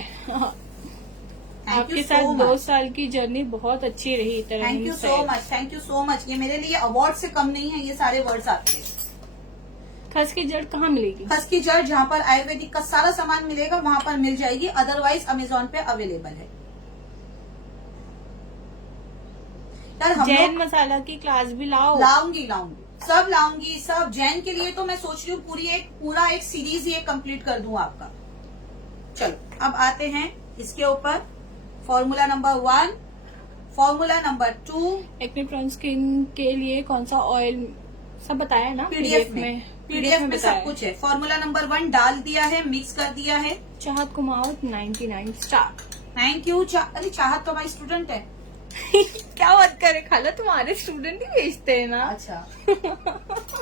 आपके साथ 2 साल की जर्नी बहुत अच्छी रही। Thank you so much, thank you so much. ये मेरे लिए अवार्ड से कम नहीं है, ये सारे वर्ड्स आपके। खस की जड़ कहाँ मिलेगी? खस की जड़ जहाँ पर आयुर्वेदिक का सारा सामान मिलेगा वहाँ पर मिल जाएगी, अदरवाइज अमेजोन पे अवेलेबल है। यार हम जैन मसाला की क्लास भी लाओ। लाऊंगी सब लाऊंगी, सब जैन के लिए तो मैं सोच रही हूँ पूरा एक सीरीज ही कंप्लीट कर दूं आपका। चलो अब आते हैं इसके ऊपर। Formula number 1, formula number 2। Acne prone skin के लिए कौन सा ऑयल, सब बताया है ना पीडीएफ में सब कुछ है। फॉर्मूला नंबर 1 डाल दिया है, मिक्स कर दिया है। चाहत कुमार 99 स्टार। Thank you. अरे चाहत तो हमारी स्टूडेंट है। क्या बात करे खाला, तुम्हारे स्टूडेंट ही भेजते हैं ना। अच्छा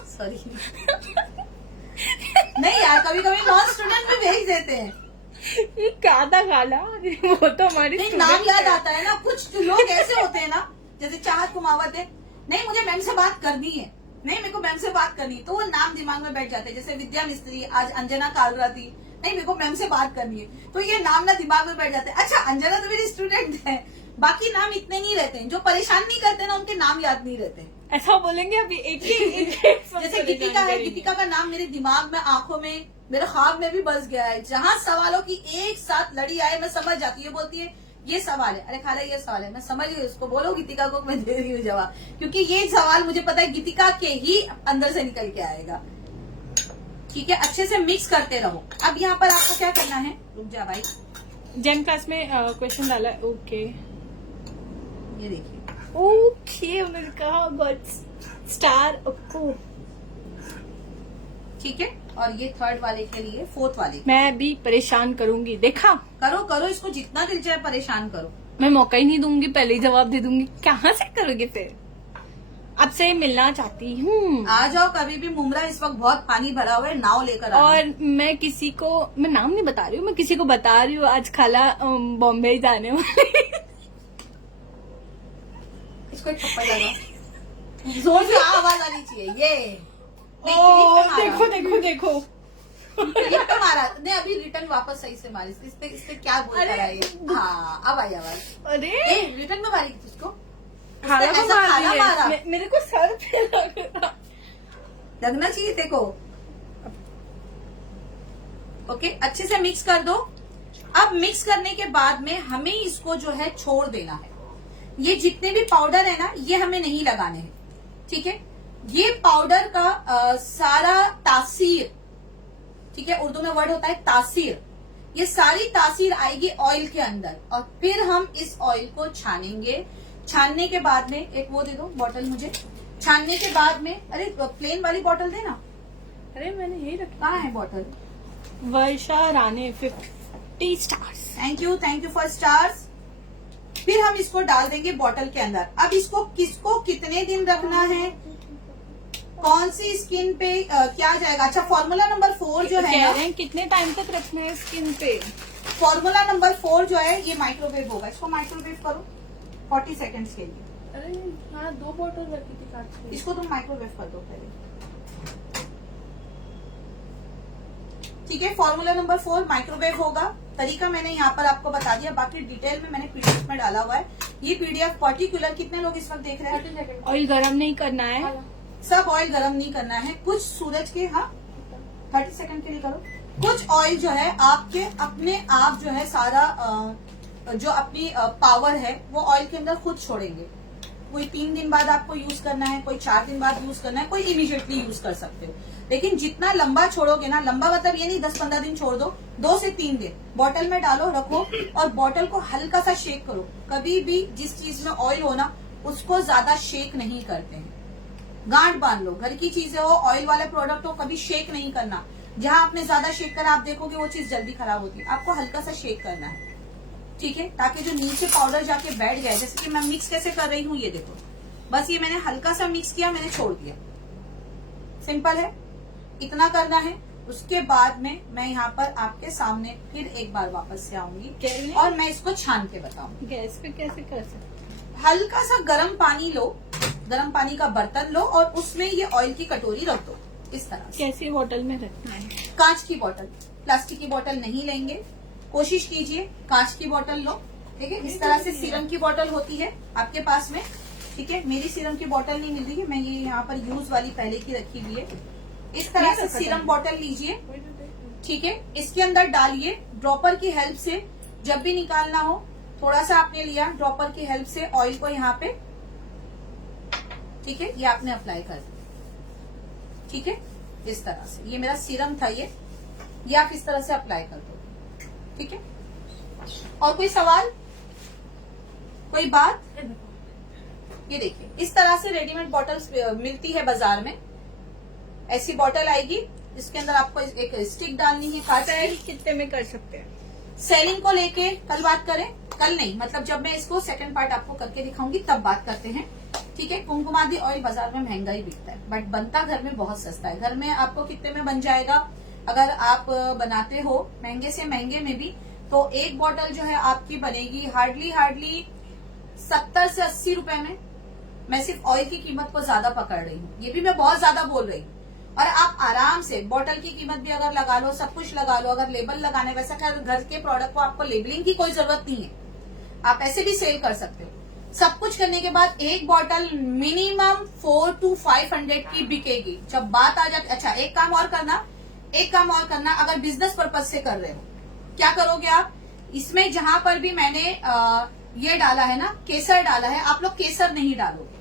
सॉरी। नहीं यार, कभी कभी नॉन स्टूडेंट भी भेज देते हैं। ये क्या था खाला, वो तो हमारी नहीं, नाम याद आता है ना। कुछ लोग ऐसे होते हैं ना, जैसे चाहत कुमावत है, नहीं मुझे मैम से बात करनी है, नहीं मेरे को मैम से बात करनी, तो वो नाम दिमाग में बैठ जाते हैं। जैसे विद्या मिस्त्री, आज अंजना कालरा थी, नहीं मेरे को मैम से बात करनी है, तो ये नाम ना दिमाग में बैठ जाते हैं। अच्छा अंजना तो मेरी स्टूडेंट है, बाकी नाम इतने नहीं रहते हैं। जो परेशान नहीं करते ना, उनके नाम याद नहीं रहते। ऐसा बोलेंगे अभी एक जैसे गीतिका है, गीतिका का नाम मेरे दिमाग में, आंखों में, मेरे ख्वाब में भी बस गया है। जहाँ सवालों की एक साथ लड़ी आए मैं समझ जाती हूँ। बोलती है ये सवाल है, अरे खाला ये सवाल है, मैं समझ गई उसको, बोलो गीतिका को मैं दे रही हूँ जवाब, क्योंकि ये सवाल मुझे पता है गीतिका के ही अंदर से निकल के आएगा। ठीक है, अच्छे से मिक्स करते रहो। अब यहाँ पर आपको क्या करना है, रुक जा भाई। जैन क्लास में क्वेश्चन डाला है। ओके ये देखिए, ओके उन्होंने कहा बट स्टार ओको। ठीक है, और ये थर्ड वाले के लिए, फोर्थ वाले के मैं भी परेशान करूंगी, देखा। करो इसको जितना दिल चाहे परेशान करो। मैं मौका ही नहीं दूंगी, पहले ही जवाब दे दूंगी। कहाँ से करोगे फिर? आपसे मिलना चाहती हूँ। आ जाओ कभी भी। मुमरा इस वक्त बहुत पानी भरा हुआ है, नाव लेकर आओ। और मैं किसी को, मैं नाम नहीं बता रही हूँ, मैं किसी को बता रही हूँ आज खाला बॉम्बे जाने वाली। इसको एक थप्पड़ लगा, जोर से आवाज आनी चाहिए। ये देखो देखो देखो लिफ्ट मारा ने, अभी रिटर्न वापस सही से मारी। इससे क्या बोल रहा है ये? हाँ अब आई आवाज। अरे रिटर्न में मारी तुझको, खाला को ऐसा खाला मार मारा। दिया। मेरे को सर पे लगना चाहिए देखो। ओके, अच्छे से मिक्स कर दो। अब मिक्स करने के बाद में हमें इसको जो है छोड़ देना है। ये जितने भी पाउडर है ना, ये हमें नहीं लगाने हैं। ठीक है, ये पाउडर का सारा तासीर, ठीक है, उर्दू में वर्ड होता है तासीर, ये सारी तासीर आएगी ऑयल के अंदर, और फिर हम इस ऑयल को छानेंगे। छानने के बाद में, एक वो दे दो बॉटल मुझे। छानने के बाद में, अरे प्लेन वाली बॉटल देना। अरे मैंने यही रखा। कहाँ है bottle? Varsha Rane 50 stars. Thank you for stars. फिर हम इसको डाल देंगे बॉटल के अंदर। अब इसको किसको कितने दिन रखना है, कौन सी स्किन पे क्या जाएगा? अच्छा, फॉर्मूला नंबर 4 जो है ना, कितने टाइम तक रखना है स्किन पे? फॉर्मूला नंबर 4 जो है ये माइक्रोवेव होगा। इसको माइक्रोवेव करो 40 सेकंड्स के लिए। अरे हाँ, 2 बोतल रखी थी काट के। इसको तुम माइक्रोवेव कर दो पहले। ठीक है, फॉर्मूला नंबर 4 माइक्रोवेव होगा। तरीका मैंने यहाँ पर आपको बता दिया, बाकी डिटेल में मैंने पीडीएफ में डाला हुआ है। ये पीडीएफ पर्टिकुलर, कितने लोग इस वक्त देख रहे हैं? ऑयल गरम नहीं करना है, सब ऑयल गरम नहीं करना है। कुछ सूरज के, हाँ 30 सेकंड के लिए करो। कुछ ऑयल जो है आपके अपने आप जो है सारा जो अपनी पावर है वो ऑयल के अंदर खुद छोड़ेंगे। कोई 3 दिन बाद आपको यूज करना है, कोई 4 दिन बाद यूज करना है, कोई इमीडिएटली यूज कर सकते हो। लेकिन जितना लंबा छोड़ोगे ना, लंबा मतलब ये नहीं 10-15 दिन छोड़ दो, 2 से 3 दिन बॉटल में डालो, रखो, और बॉटल को हल्का सा शेक करो। कभी भी जिस चीज में ऑयल हो ना, उसको ज्यादा शेक नहीं करते हैं। गांठ बांध लो, घर की चीजें हो, ऑयल वाले प्रोडक्ट हो, कभी शेक नहीं करना। जहां आपने ज्यादा शेक करा, आप देखोगे वो चीज जल्दी खराब होती है। आपको हल्का सा शेक करना है, ठीक है, ताकि जो नीचे पाउडर जाके बैठ जाए। जैसे कि मैं मिक्स कैसे कर रही हूँ, ये देखो, बस ये मैंने हल्का सा मिक्स किया, मैंने छोड़ दिया। सिंपल है, इतना करना है। उसके बाद में मैं यहाँ पर आपके सामने फिर एक बार वापस से आऊंगी और मैं इसको छान के बताऊंगी। गैस पे कैसे कर सकते? हल्का सा गर्म पानी लो, गर्म पानी का बर्तन लो, और उसमें ये ऑयल की कटोरी रख दो इस तरह से। कैसी बोतल में रखना है? कांच की बोतल, प्लास्टिक की बोतल नहीं लेंगे। कोशिश कीजिए कांच की बोतल लो, ठीक है। इस तरह से सीरम की बोतल होती है आपके पास में, ठीक है। मेरी सीरम की बोतल नहीं मिल रही है, मैं ये यहाँ पर यूज वाली पहले की रखी हुई है। इस तरह से सीरम बोतल लीजिए, ठीक है। इसके अंदर डालिए, ड्रॉपर की हेल्प से जब भी निकालना हो, थोड़ा सा आपने लिया, ड्रॉपर की हेल्प से ऑयल को यहाँ पे, ठीक है, ये आपने अप्लाई कर दिया, ठीक है। इस तरह से, ये मेरा सीरम था, ये आप इस तरह से अप्लाई कर दो, ठीक है। और कोई सवाल, कोई बात? ये देखिए, इस तरह से रेडीमेड बॉटल्स मिलती है बाजार में। ऐसी बॉटल आएगी, इसके अंदर आपको एक स्टिक डालनी है कांच की। कितने में कर सकते हैं? सेलिंग को लेके कल बात करें, कल नहीं, मतलब जब मैं इसको सेकंड पार्ट आपको करके दिखाऊंगी तब बात करते हैं, ठीक है। कुमकुमादी ऑयल बाजार में महंगा ही बिकता है, बट बनता घर में बहुत सस्ता है। घर में आपको कितने में बन जाएगा अगर आप बनाते हो महंगे से महंगे में भी, तो एक बॉटल जो है आपकी बनेगी हार्डली 70 से 80 रुपए में। मैं सिर्फ ऑयल की कीमत को ज्यादा पकड़ रही हूँ, ये भी मैं बहुत ज्यादा बोल रही हूँ। और आप आराम से बॉटल की कीमत भी अगर लगा लो, सब कुछ लगा लो, अगर लेबल लगाने, वैसा क्या घर के प्रोडक्ट को आपको लेबलिंग की कोई जरूरत नहीं है, आप ऐसे भी सेल कर सकते हो। सब कुछ करने के बाद एक बॉटल मिनिमम 400 to 500 की बिकेगी। जब बात आ जाती, अच्छा एक काम और करना, अगर बिजनेस पर्पज से कर रहे हो, क्या करोगे आप, इसमें जहां पर भी मैंने ये डाला है ना, केसर डाला है, आप लोग केसर नहीं डालोगे।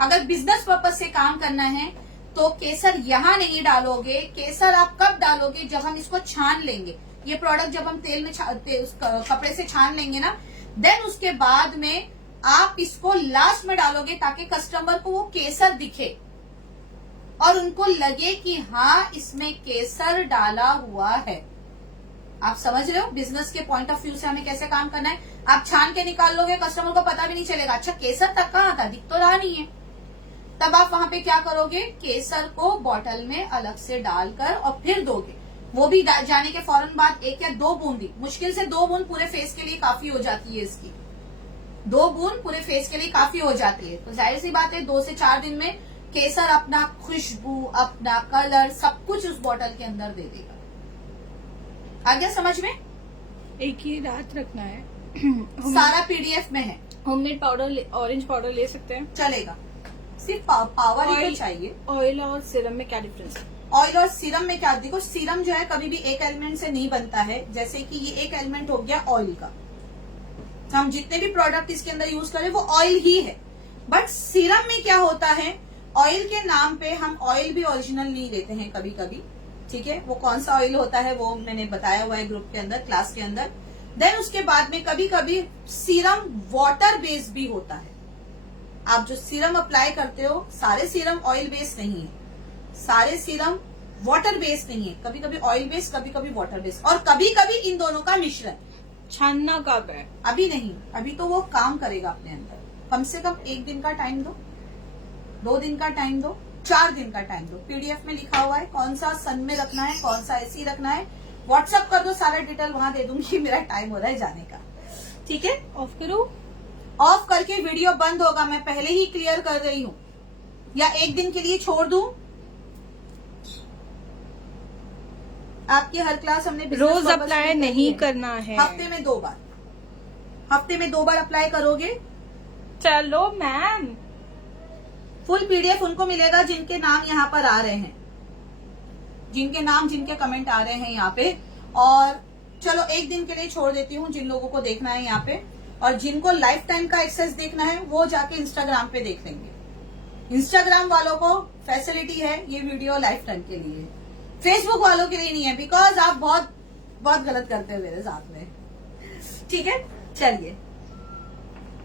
अगर बिजनेस पर्पज से काम करना है तो केसर यहाँ नहीं डालोगे। केसर आप कब डालोगे, जब हम इसको छान लेंगे, ये प्रोडक्ट जब हम तेल में कपड़े से छान लेंगे ना, देन उसके बाद में आप इसको लास्ट में डालोगे, ताकि कस्टमर को वो केसर दिखे और उनको लगे कि हाँ इसमें केसर डाला हुआ है। आप समझ रहे हो बिजनेस के पॉइंट ऑफ व्यू से हमें कैसे काम करना है। आप छान के निकाल लोगे, कस्टमर को पता भी नहीं चलेगा, अच्छा केसर तक कहाँ था, दिख तो रहा नहीं है। तब आप वहां पे क्या करोगे, केसर को बॉटल में अलग से डालकर और फिर दोगे। वो भी जाने के फौरन बाद 1 या 2 बूंदी, मुश्किल से 2 बूंद पूरे फेस के लिए काफी हो जाती है इसकी। 2 बूंद पूरे फेस के लिए काफी हो जाती है। तो जाहिर सी बात है 2 से 4 दिन में केसर अपना खुशबू, अपना कलर, सब कुछ उस बॉटल के अंदर दे देगा। आ गया समझ में? एक ही रात रखना है। सारा पीडीएफ में है। होममेड पाउडर, ऑरेंज पाउडर ले सकते हैं, चलेगा, सिर्फ पावर ही तो चाहिए। ऑयल और सीरम में क्या डिफरेंस है? ऑयल और सीरम में क्या, देखो सीरम जो है कभी भी एक एलिमेंट से नहीं बनता है। जैसे कि ये एक एलिमेंट हो गया ऑयल का, हम जितने भी प्रोडक्ट इसके अंदर यूज करें वो ऑयल ही है। बट सीरम में क्या होता है, ऑयल के नाम पे हम ऑयल भी ओरिजिनल नहीं देते हैं कभी कभी, ठीक है। वो कौन सा ऑयल होता है वो मैंने बताया हुआ है ग्रुप के अंदर, क्लास के अंदर। देन उसके बाद में कभी कभी सीरम वाटर बेस्ड भी होता है। आप जो सीरम अप्लाई करते हो, सारे सीरम ऑयल बेस्ड नहीं है, सारे सीरम वाटर बेस्ड नहीं है, कभी कभी ऑयल बेस्ड, कभी कभी वाटर बेस्ड, और कभी कभी इन दोनों का मिश्रण। छानना कब है? अभी नहीं, अभी तो वो काम करेगा अपने अंदर। कम से कम 1 दिन का टाइम दो, 2 दिन का टाइम दो, 4 दिन का टाइम दो। पीडीएफ में लिखा हुआ है कौन सा सन में रखना है, कौन सा ऐसी रखना है। व्हाट्सएप कर दो, सारा डिटेल वहां दे दूंगी। मेरा टाइम हो रहा है जाने का, ठीक है। ऑफ करो, ऑफ करके वीडियो बंद होगा, मैं पहले ही क्लियर कर रही हूँ। या 1 दिन के लिए छोड़ दूं? आपकी हर क्लास हमने रोज अप्लाई नहीं करना है, हफ्ते में 2 बार, हफ्ते में 2 बार अप्लाई करोगे। चलो मैम, फुल पीडीएफ उनको मिलेगा जिनके नाम यहाँ पर आ रहे हैं, जिनके नाम, जिनके कमेंट आ रहे हैं यहाँ पे। और चलो 1 दिन के लिए छोड़ देती हूँ जिन लोगों को देखना है यहाँ पे, और जिनको लाइफ टाइम का एक्सेस देखना है वो जाके इंस्टाग्राम पे देख लेंगे। इंस्टाग्राम वालों को फैसिलिटी है, ये वीडियो लाइफ टाइम के लिए है, फेसबुक वालों के लिए नहीं है, बिकॉज आप बहुत बहुत गलत करते हो मेरे साथ में, ठीक है। चलिए।